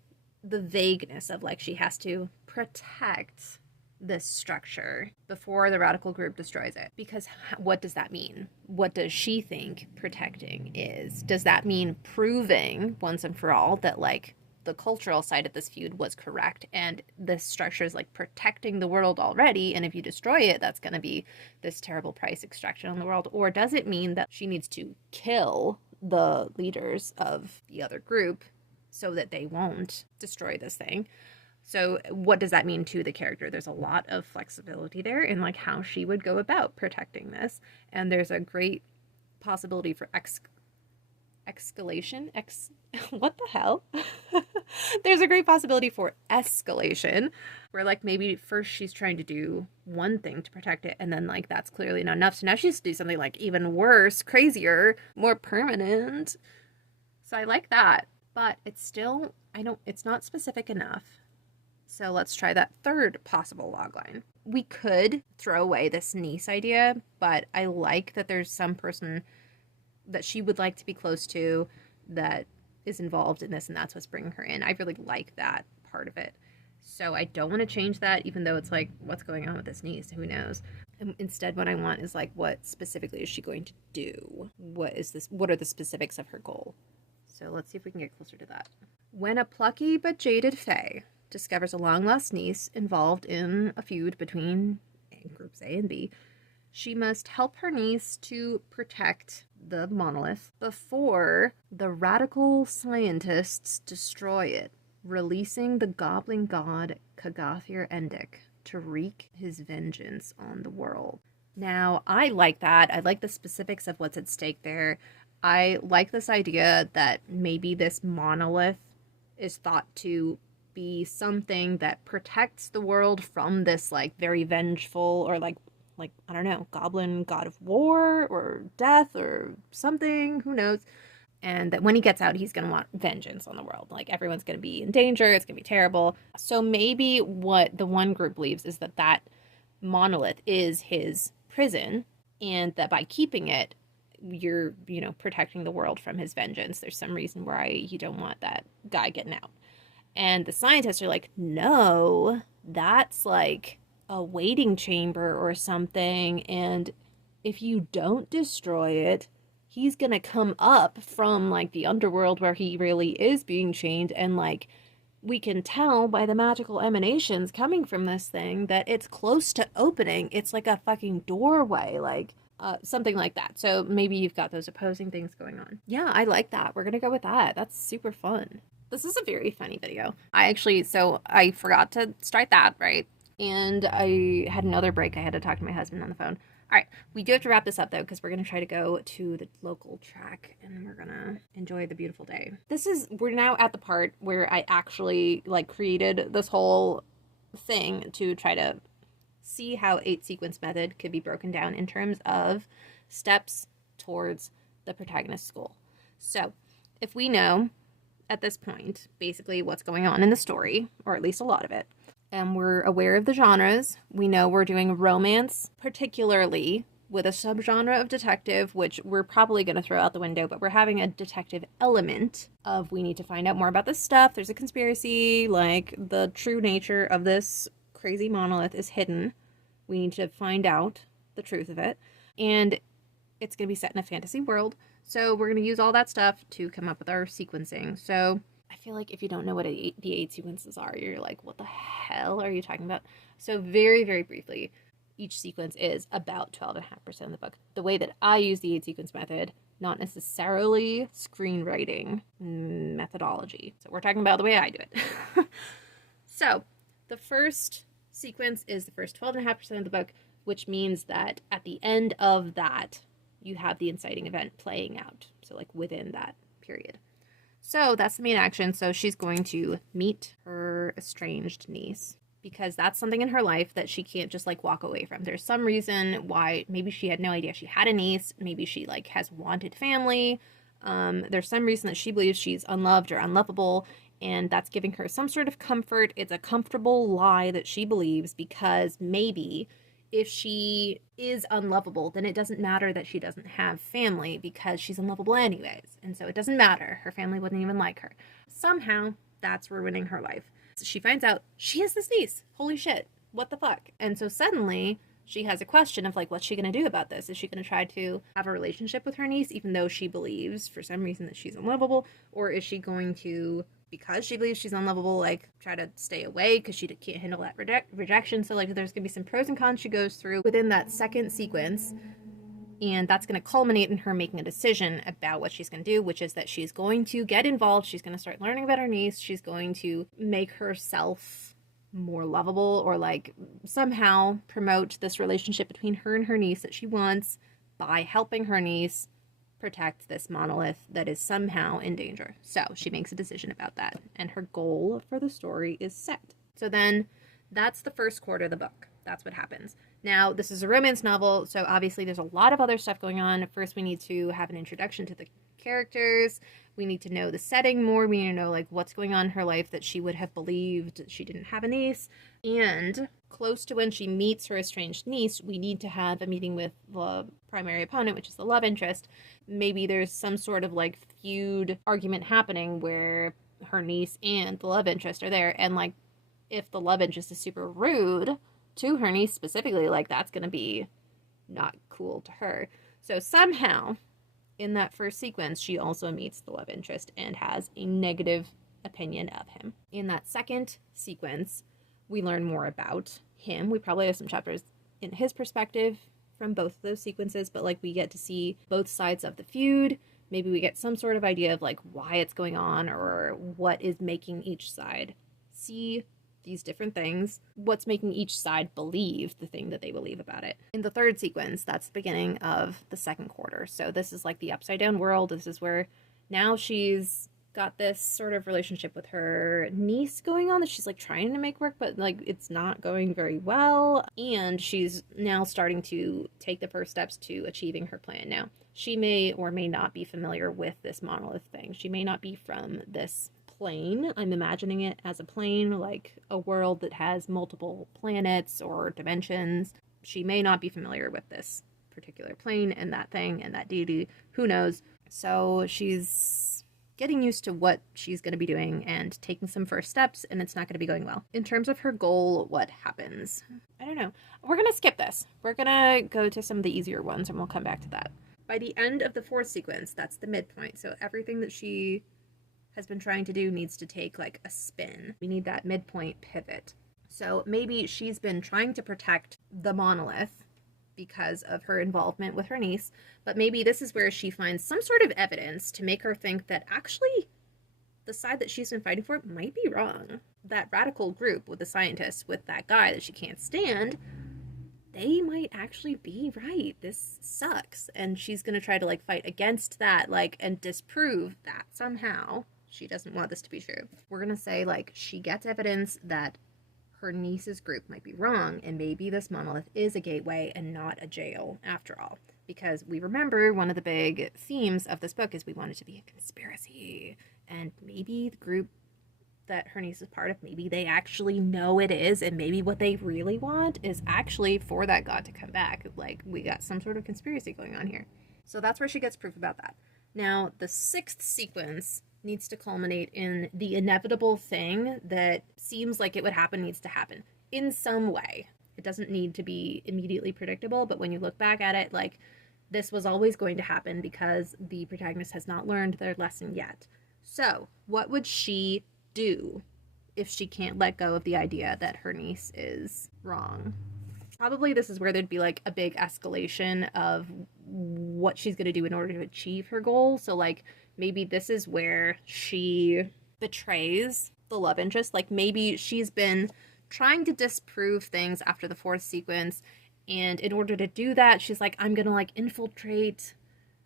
the vagueness of like, she has to protect this structure before the radical group destroys it. Because what does that mean? What does she think protecting is? Does that mean proving once and for all that, like, the cultural side of this feud was correct and this structure is like protecting the world already, and if you destroy it, that's going to be this terrible price extraction on the world? Or does it mean that she needs to kill the leaders of the other group so that they won't destroy this thing? So what does that mean to the character? There's a lot of flexibility there in like how she would go about protecting this, and there's a great possibility for escalation. What the hell? There's a great possibility for escalation, where like maybe first she's trying to do one thing to protect it, and then like that's clearly not enough, so now she has to do something like even worse, crazier, more permanent. So I like that, but it's still, it's not specific enough. So let's try that third possible logline. We could throw away this niece idea, but I like that there's some person that she would like to be close to that is involved in this, and that's what's bringing her in. I really like that part of it. So I don't want to change that, even though it's like, what's going on with this niece? Who knows? Instead, what I want is like, what specifically is she going to do? What are the specifics of her goal? So let's see if we can get closer to that. When a plucky but jaded fae discovers a long-lost niece involved in a feud between groups A and B, she must help her niece to protect the monolith before the radical scientists destroy it, releasing the goblin god Kagathir Endic to wreak his vengeance on the world. Now, I like that. I like the specifics of what's at stake there. I like this idea that maybe this monolith is thought to be something that protects the world from this like very vengeful, or like I don't know, goblin god of war or death or something, who knows, and that when he gets out, he's going to want vengeance on the world. Like, everyone's going to be in danger, it's going to be terrible. So maybe what the one group believes is that that monolith is his prison, and that by keeping it, you're, protecting the world from his vengeance. There's some reason why you don't want that guy getting out. And the scientists are like, no, that's like a waiting chamber or something, and if you don't destroy it, he's gonna come up from like the underworld where he really is being chained, and like we can tell by the magical emanations coming from this thing that it's close to opening. It's like a fucking doorway, like something like that. So maybe you've got those opposing things going on. Yeah, I like that. We're gonna go with that. That's super fun. This is a very funny video. I forgot to start that, right? And I had another break. I had to talk to my husband on the phone. All right, we do have to wrap this up, though, because we're going to try to go to the local track, and we're going to enjoy the beautiful day. We're now at the part where I actually, created this whole thing to try to see how 8-sequence method could be broken down in terms of steps towards the protagonist's goal. So, if we know at this point, basically what's going on in the story, or at least a lot of it, and we're aware of the genres. We know we're doing romance, particularly with a subgenre of detective, which we're probably going to throw out the window, but we're having a detective element of, we need to find out more about this stuff. There's a conspiracy, like the true nature of this crazy monolith is hidden. We need to find out the truth of it. And it's going to be set in a fantasy world. So we're going to use all that stuff to come up with our sequencing. So I feel like if you don't know what the 8 sequences are, you're like, what the hell are you talking about? So very, very briefly, each sequence is about 12.5% of the book. The way that I use the 8-sequence method, not necessarily screenwriting methodology. So we're talking about the way I do it. So the first sequence is the first 12.5% of the book, which means that at the end of that, you have the inciting event playing out. So within that period. So that's the main action. So she's going to meet her estranged niece, because that's something in her life that she can't just walk away from. There's some reason why. Maybe she had no idea she had a niece. Maybe she has wanted family. There's some reason that she believes she's unloved or unlovable, and that's giving her some sort of comfort. It's a comfortable lie that she believes, because maybe if she is unlovable, then it doesn't matter that she doesn't have family, because she's unlovable anyways. And so it doesn't matter. Her family wouldn't even like her. Somehow, that's ruining her life. So she finds out she has this niece. Holy shit. what the fuck? And so suddenly she has a question of like, what's she going to do about this? Is she going to try to have a relationship with her niece, even though she believes for some reason that she's unlovable? Or is she going to, because she believes she's unlovable, like try to stay away because she can't handle that rejection? So like there's going to be some pros and cons she goes through within that second sequence. And that's going to culminate in her making a decision about what she's going to do, which is that she's going to get involved. She's going to start learning about her niece. She's going to make herself more lovable, or like somehow promote this relationship between her and her niece that she wants by helping her niece protect this monolith that is somehow in danger. So she makes a decision about that, and her goal for the story is set. So then that's the first quarter of the book. That's what happens. Now, this is a romance novel, so obviously there's a lot of other stuff going on. First, we need to have an introduction to the characters. We need to know the setting more. We need to know like what's going on in her life that she would have believed she didn't have a niece. And close to when she meets her estranged niece, we need to have a meeting with the primary opponent, which is the love interest. Maybe there's some sort of like feud argument happening where her niece and the love interest are there, and like if the love interest is super rude to her niece specifically, like that's going to be not cool to her. So somehow in that first sequence, she also meets the love interest and has a negative opinion of him. In that second sequence, we learn more about him. We probably have some chapters in his perspective from both of those sequences, but like we get to see both sides of the feud. Maybe we get some sort of idea of like why it's going on, or what is making each side see these different things, what's making each side believe the thing that they believe about it. In the third sequence, that's the beginning of the second quarter. So this is like the upside down world. This is where now she's got this sort of relationship with her niece going on that she's like trying to make work, but like it's not going very well. And she's now starting to take the first steps to achieving her plan. Now, she may or may not be familiar with this monolith thing. She may not be from this plane. I'm imagining it as a plane, like a world that has multiple planets or dimensions. She may not be familiar with this particular plane and that thing and that deity. Who knows? So she's getting used to what she's going to be doing and taking some first steps, and it's not going to be going well. In terms of her goal, what happens? I don't know. We're going to skip this. We're going to go to some of the easier ones, and we'll come back to that. By the end of the fourth sequence, that's the midpoint. So everything that she has been trying to do needs to take like a spin. We need that midpoint pivot. So maybe she's been trying to protect the monolith because of her involvement with her niece, but maybe this is where she finds some sort of evidence to make her think that actually the side that she's been fighting for might be wrong. That radical group with the scientists, with that guy that she can't stand, they might actually be right. This sucks. And she's going to try to like fight against that, like, and disprove that somehow. She doesn't want this to be true. We're going to say like she gets evidence that her niece's group might be wrong, and maybe this monolith is a gateway and not a jail after all. Because we remember one of the big themes of this book is we want it to be a conspiracy. And maybe the group that her niece is part of, maybe they actually know it is, and maybe what they really want is actually for that god to come back. Like, we got some sort of conspiracy going on here. So that's where she gets proof about that. Now, the sixth sequence needs to culminate in the inevitable thing that seems like it would happen needs to happen in some way. It doesn't need to be immediately predictable, but when you look back at it, like, this was always going to happen because the protagonist has not learned their lesson yet. So, what would she do if she can't let go of the idea that her niece is wrong? Probably this is where there'd be like a big escalation of what she's going to do in order to achieve her goal. So like maybe this is where she betrays the love interest. Like maybe she's been trying to disprove things after the fourth sequence, and in order to do that, she's like, I'm going to like infiltrate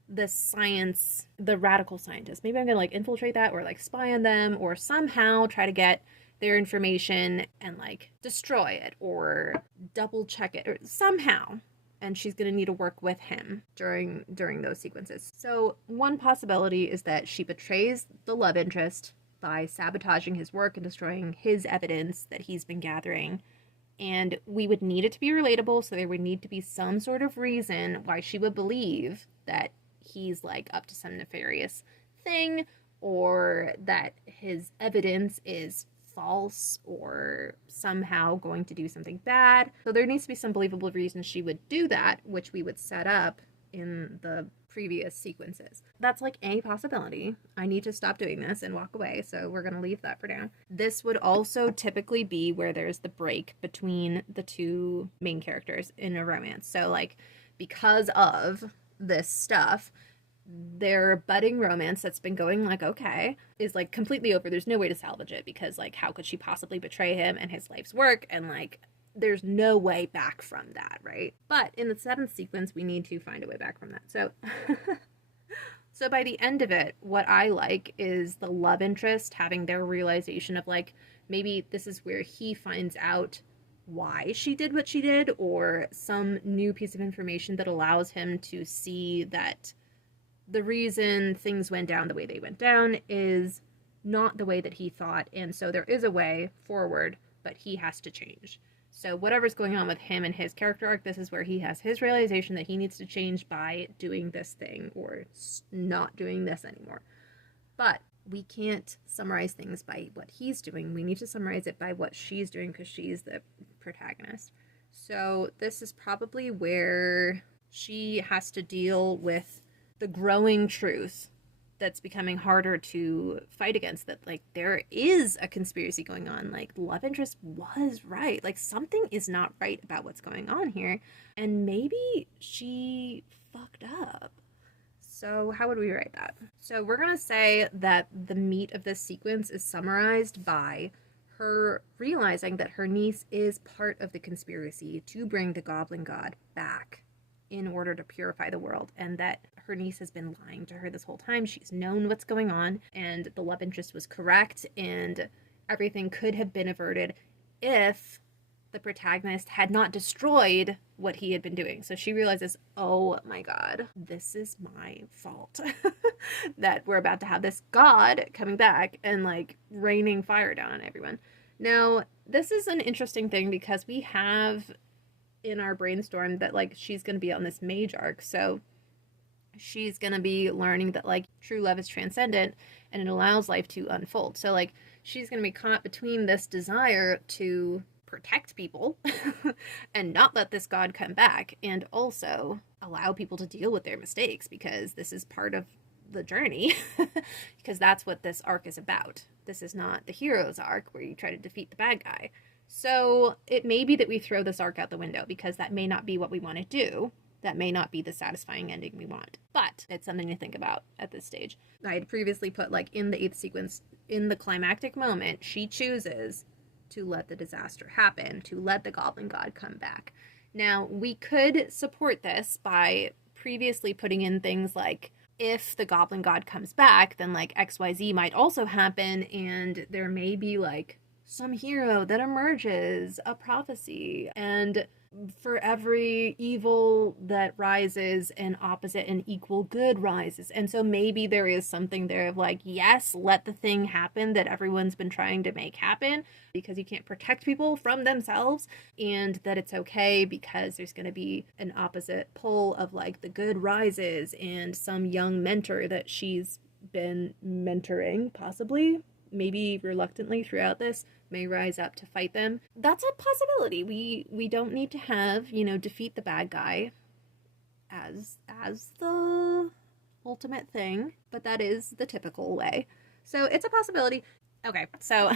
the science, the radical scientists. Maybe I'm going to like infiltrate that, or like spy on them, or somehow try to get their information and like destroy it or double check it or somehow. And she's going to need to work with him during those sequences. So one possibility is that she betrays the love interest by sabotaging his work and destroying his evidence that he's been gathering. And we would need it to be relatable, so there would need to be some sort of reason why she would believe that he's like up to some nefarious thing, or that his evidence is false or somehow going to do something bad. So there needs to be some believable reason she would do that, which we would set up in the previous sequences. That's like a possibility. I need to stop doing this and walk away, so we're going to leave that for now. This would also typically be where there's the break between the two main characters in a romance. So like, because of this stuff, their budding romance that's been going like okay is like completely over. There's no way to salvage it because like how could she possibly betray him and his life's work, and like there's no way back from that, right? But in the 7th sequence we need to find a way back from that. So by the end of it, what I like is the love interest having their realization of like, maybe this is where he finds out why she did what she did, or some new piece of information that allows him to see that the reason things went down the way they went down is not the way that he thought, and so there is a way forward, but he has to change. So whatever's going on with him and his character arc, this is where he has his realization that he needs to change by doing this thing or not doing this anymore. But we can't summarize things by what he's doing. We need to summarize it by what she's doing because she's the protagonist. So this is probably where she has to deal with the growing truth that's becoming harder to fight against, that like there is a conspiracy going on. Like love interest was right, like something is not right about what's going on here, and maybe she fucked up. So how would we write that? So we're gonna say that the meat of this sequence is summarized by her realizing that her niece is part of the conspiracy to bring the goblin god back in order to purify the world, and that her niece has been lying to her this whole time. She's known what's going on, and the love interest was correct, and everything could have been averted if the protagonist had not destroyed what he had been doing. So she realizes, oh my god, this is my fault. That we're about to have this god coming back and like raining fire down on everyone. Now, this is an interesting thing because we have in our brainstorm that like she's going to be on this Mage Arc, so she's going to be learning that like true love is transcendent and it allows life to unfold. So like she's going to be caught between this desire to protect people and not let this god come back, and also allow people to deal with their mistakes because this is part of the journey because that's what this arc is about. This is not the hero's arc where you try to defeat the bad guy. So it may be that we throw this arc out the window because that may not be what we want to do. That may not be the satisfying ending we want. But it's something to think about at this stage. I had previously put like in the 8th sequence, in the climactic moment, she chooses to let the disaster happen, to let the goblin god come back. Now, we could support this by previously putting in things like, if the goblin god comes back, then like XYZ might also happen, and there may be like some hero that emerges, a prophecy, and for every evil that rises, an opposite and equal good rises. And so maybe there is something there of like, yes, let the thing happen that everyone's been trying to make happen because you can't protect people from themselves, and that it's okay because there's going to be an opposite pull of like the good rises, and some young mentor that she's been mentoring, possibly, maybe reluctantly throughout this, may rise up to fight them. That's a possibility. We don't need to have, defeat the bad guy as the ultimate thing, but that is the typical way. So it's a possibility. Okay, so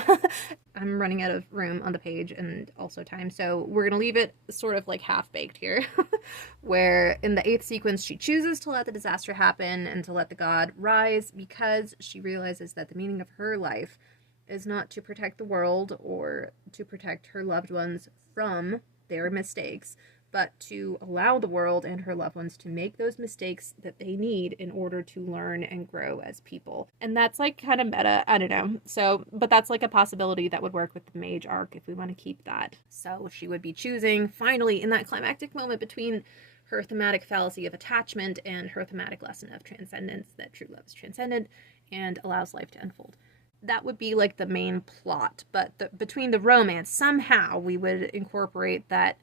I'm running out of room on the page and also time, so we're gonna leave it sort of like half-baked here, where in the 8th sequence she chooses to let the disaster happen and to let the god rise because she realizes that the meaning of her life is not to protect the world or to protect her loved ones from their mistakes, but to allow the world and her loved ones to make those mistakes that they need in order to learn and grow as people. And that's like kind of meta, I don't know. So, but that's like a possibility that would work with the Mage Arc if we want to keep that. So she would be choosing, finally, in that climactic moment between her thematic fallacy of attachment and her thematic lesson of transcendence, that true love is transcendent and allows life to unfold. That would be like the main plot, but between the romance, somehow we would incorporate that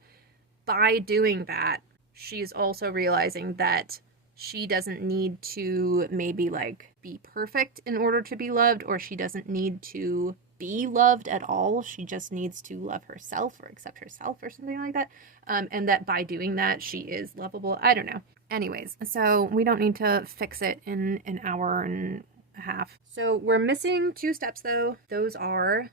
by doing that, she's also realizing that she doesn't need to maybe like be perfect in order to be loved, or she doesn't need to be loved at all. She just needs to love herself or accept herself or something like that. And that by doing that, she is lovable. I don't know. Anyways, so we don't need to fix it in an hour and a half. So we're missing 2 steps though. Those are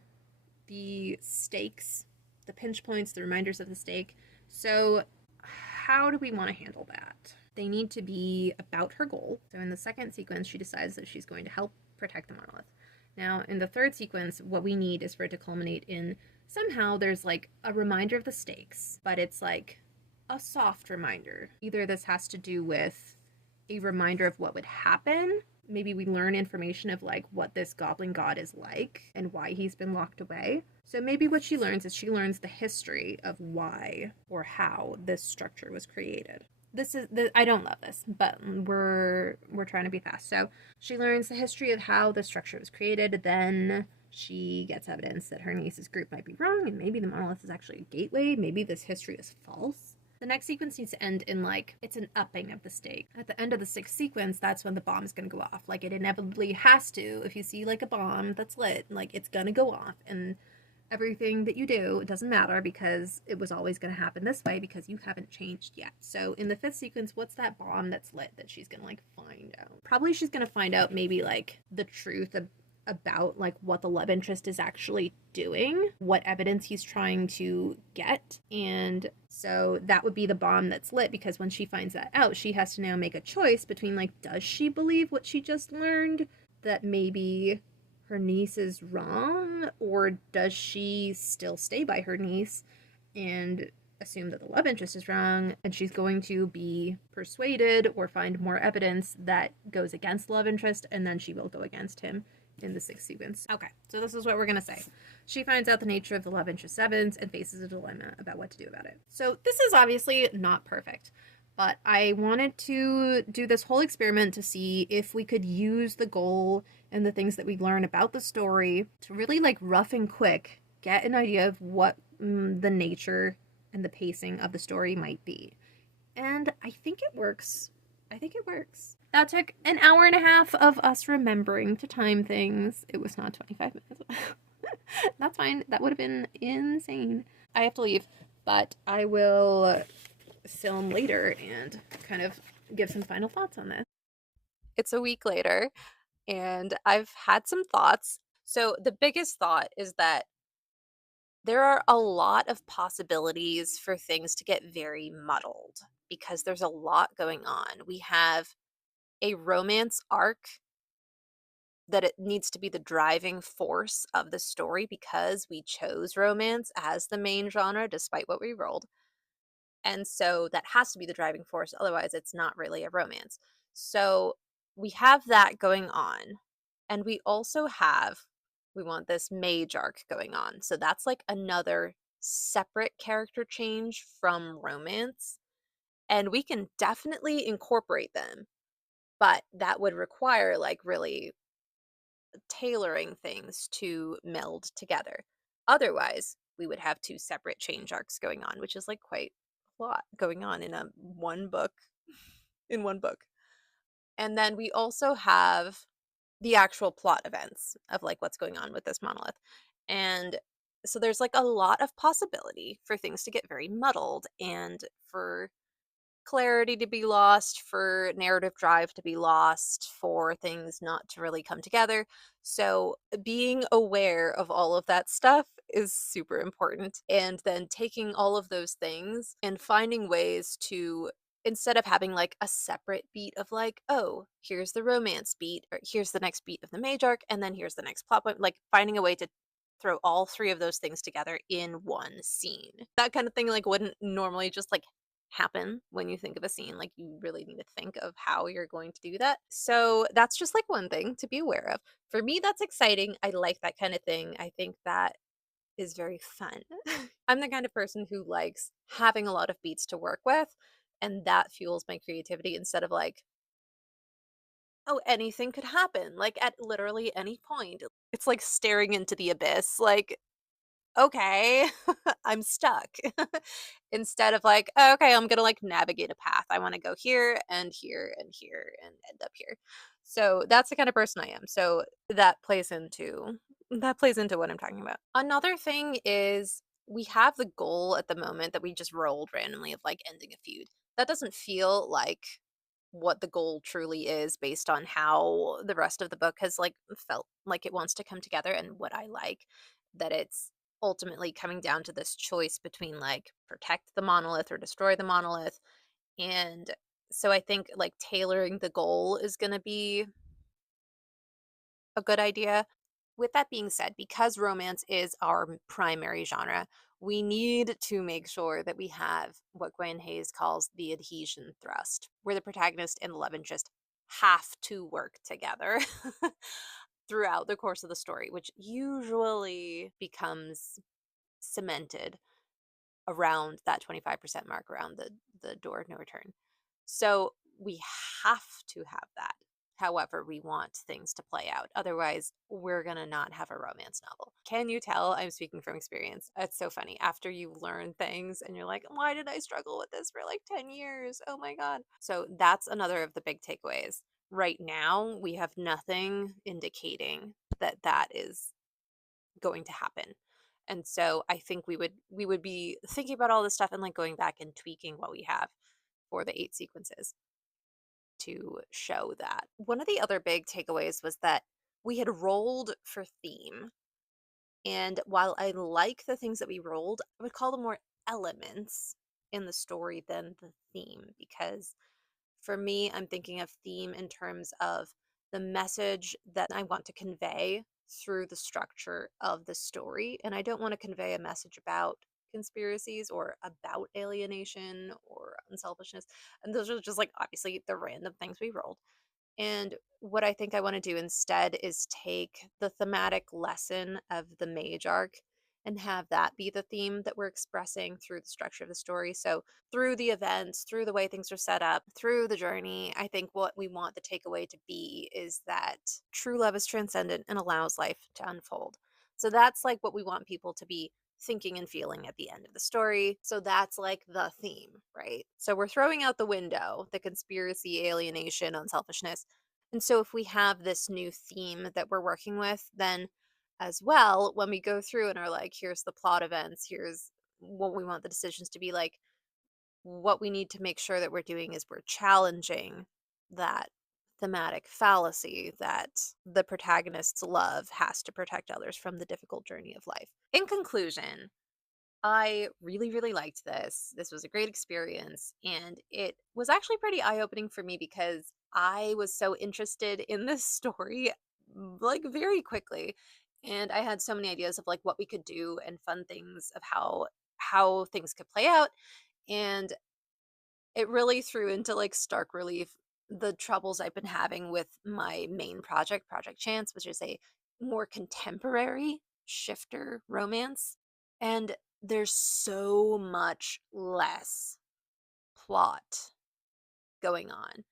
the stakes, the pinch points, the reminders of the stake. So how do we want to handle that? They need to be about her goal. So in the second sequence, she decides that she's going to help protect the monolith. Now, in the third sequence, what we need is for it to culminate in somehow there's like a reminder of the stakes, but it's like a soft reminder. Either this has to do with a reminder of what would happen. Maybe we learn information of like what this goblin god is like and why he's been locked away. So maybe what she learns is she learns the history of why or how this structure was created. I don't love this, but we're trying to be fast. So she learns the history of how the structure was created. Then she gets evidence that her niece's group might be wrong, and maybe the monolith is actually a gateway. Maybe this history is false. The next sequence needs to end in like, it's an upping of the stake. At the end of the 6th sequence, that's when the bomb is going to go off. Like it inevitably has to. If you see like a bomb that's lit, like it's going to go off. And everything that you do, it doesn't matter because it was always going to happen this way because you haven't changed yet. So in the 5th sequence, what's that bomb that's lit that she's going to like find out? Probably she's going to find out maybe like the truth about like what the love interest is actually doing, what evidence he's trying to get. And so that would be the bomb that's lit, because when she finds that out, she has to now make a choice between like, does she believe what she just learned, that maybe her niece is wrong, or does she still stay by her niece and assume that the love interest is wrong, and she's going to be persuaded or find more evidence that goes against love interest, and then she will go against him in the 6th sequence. Okay, so this is what we're going to say. She finds out the nature of the love interest sevens and faces a dilemma about what to do about it. So this is obviously not perfect, but I wanted to do this whole experiment to see if we could use the goal and the things that we learn about the story to really like rough and quick get an idea of what the nature and the pacing of the story might be. And I think it works. That took an hour and a half of us remembering to time things. It was not 25 minutes. That's fine. That would have been insane. I have to leave, but I will film later and kind of give some final thoughts on this. It's a week later, and I've had some thoughts. So the biggest thought is that there are a lot of possibilities for things to get very muddled because there's a lot going on. We have a romance arc that it needs to be the driving force of the story because we chose romance as the main genre despite what we rolled. And so that has to be the driving force, otherwise it's not really a romance. So we have that going on. And we also have, we want this Mage Arc going on. So that's like another separate character change from romance. And we can definitely incorporate them, but that would require like really tailoring things to meld together. Otherwise, we would have 2 separate change arcs going on, which is like quite a lot going on in one book. In one book. And then we also have the actual plot events of like what's going on with this monolith. And so there's like a lot of possibility for things to get very muddled and for clarity to be lost, for narrative drive to be lost, for things not to really come together. So being aware of all of that stuff is super important. And then taking all of those things and finding ways to, instead of having like a separate beat of like, oh, here's the romance beat, or here's the next beat of the Mage Arc, and then here's the next plot point, like finding a way to throw all 3 of those things together in one scene. That kind of thing like wouldn't normally just like happen when you think of a scene. Like you really need to think of how you're going to do that. So that's just like one thing to be aware of. For me, that's exciting. I like that kind of thing. I think that is very fun. I'm the kind of person who likes having a lot of beats to work with, and that fuels my creativity instead of like, oh, anything could happen, like at literally any point. It's like staring into the abyss, like, okay, I'm stuck. Instead of like, oh, okay, I'm gonna like navigate a path. I want to go here and here and here and end up here. So that's the kind of person I am. So that plays into that plays into what I'm talking about. Another thing is we have the goal at the moment that we just rolled randomly of like ending a feud. That doesn't feel like what the goal truly is based on how the rest of the book has like felt like it wants to come together, and what I like that it's ultimately coming down to this choice between like protect the monolith or destroy the monolith. And so I think like tailoring the goal is going to be a good idea. With that being said, because romance is our primary genre, we need to make sure that we have what Gwen Hayes calls the adhesion thrust, where the protagonist and the love interest have to work together throughout the course of the story, which usually becomes cemented around that 25% mark, around the door of no return. So we have to have that. However, we want things to play out. Otherwise, we're going to not have a romance novel. Can you tell I'm speaking from experience? It's so funny. After you learn things and you're like, why did I struggle with this for like 10 years? Oh my God. So that's another of the big takeaways. Right now, we have nothing indicating that that is going to happen. And so I think we would be thinking about all this stuff and like going back and tweaking what we have for the 8 sequences to show that. One of the other big takeaways was that we had rolled for theme. And while I like the things that we rolled, I would call them more elements in the story than the theme, because for me, I'm thinking of theme in terms of the message that I want to convey through the structure of the story. And I don't want to convey a message about conspiracies or about alienation or unselfishness. And those are just like obviously the random things we rolled. And what I think I want to do instead is take the thematic lesson of the Mage Arc and have that be the theme that we're expressing through the structure of the story. So, through the events, through the way things are set up, through the journey, I think what we want the takeaway to be is that true love is transcendent and allows life to unfold. So, that's like what we want people to be thinking and feeling at the end of the story. So that's like the theme, right? So we're throwing out the window the conspiracy, alienation, unselfishness. And so if we have this new theme that we're working with, then as well, when we go through and are like, here's the plot events, here's what we want the decisions to be like, what we need to make sure that we're doing is we're challenging that thematic fallacy that the protagonist's love has to protect others from the difficult journey of life. In conclusion, I really, really liked this. This was a great experience, and it was actually pretty eye-opening for me because I was so interested in this story like very quickly, and I had so many ideas of like what we could do and fun things of how things could play out, and it really threw into like stark relief the troubles I've been having with my main project, Project Chance, which is a more contemporary shifter romance. And there's so much less plot going on.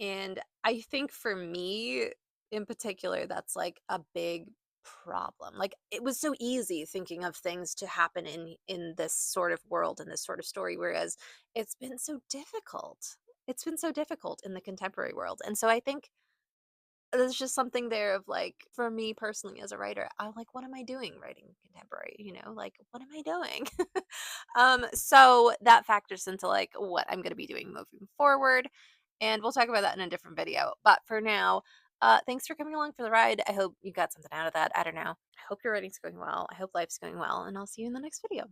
And I think for me in particular, that's like a big problem. Like it was so easy thinking of things to happen in this sort of world, in this sort of story, whereas it's been so difficult. It's been so difficult in the contemporary world. And so I think there's just something there of like for me personally as a writer, I'm like, what am I doing writing contemporary, like what am I doing? So that factors into like what I'm going to be doing moving forward, and we'll talk about that in a different video. But for now, thanks for coming along for the ride. I hope you got something out of that. I don't know. I hope your writing's going well. I hope life's going well, and I'll see you in the next video.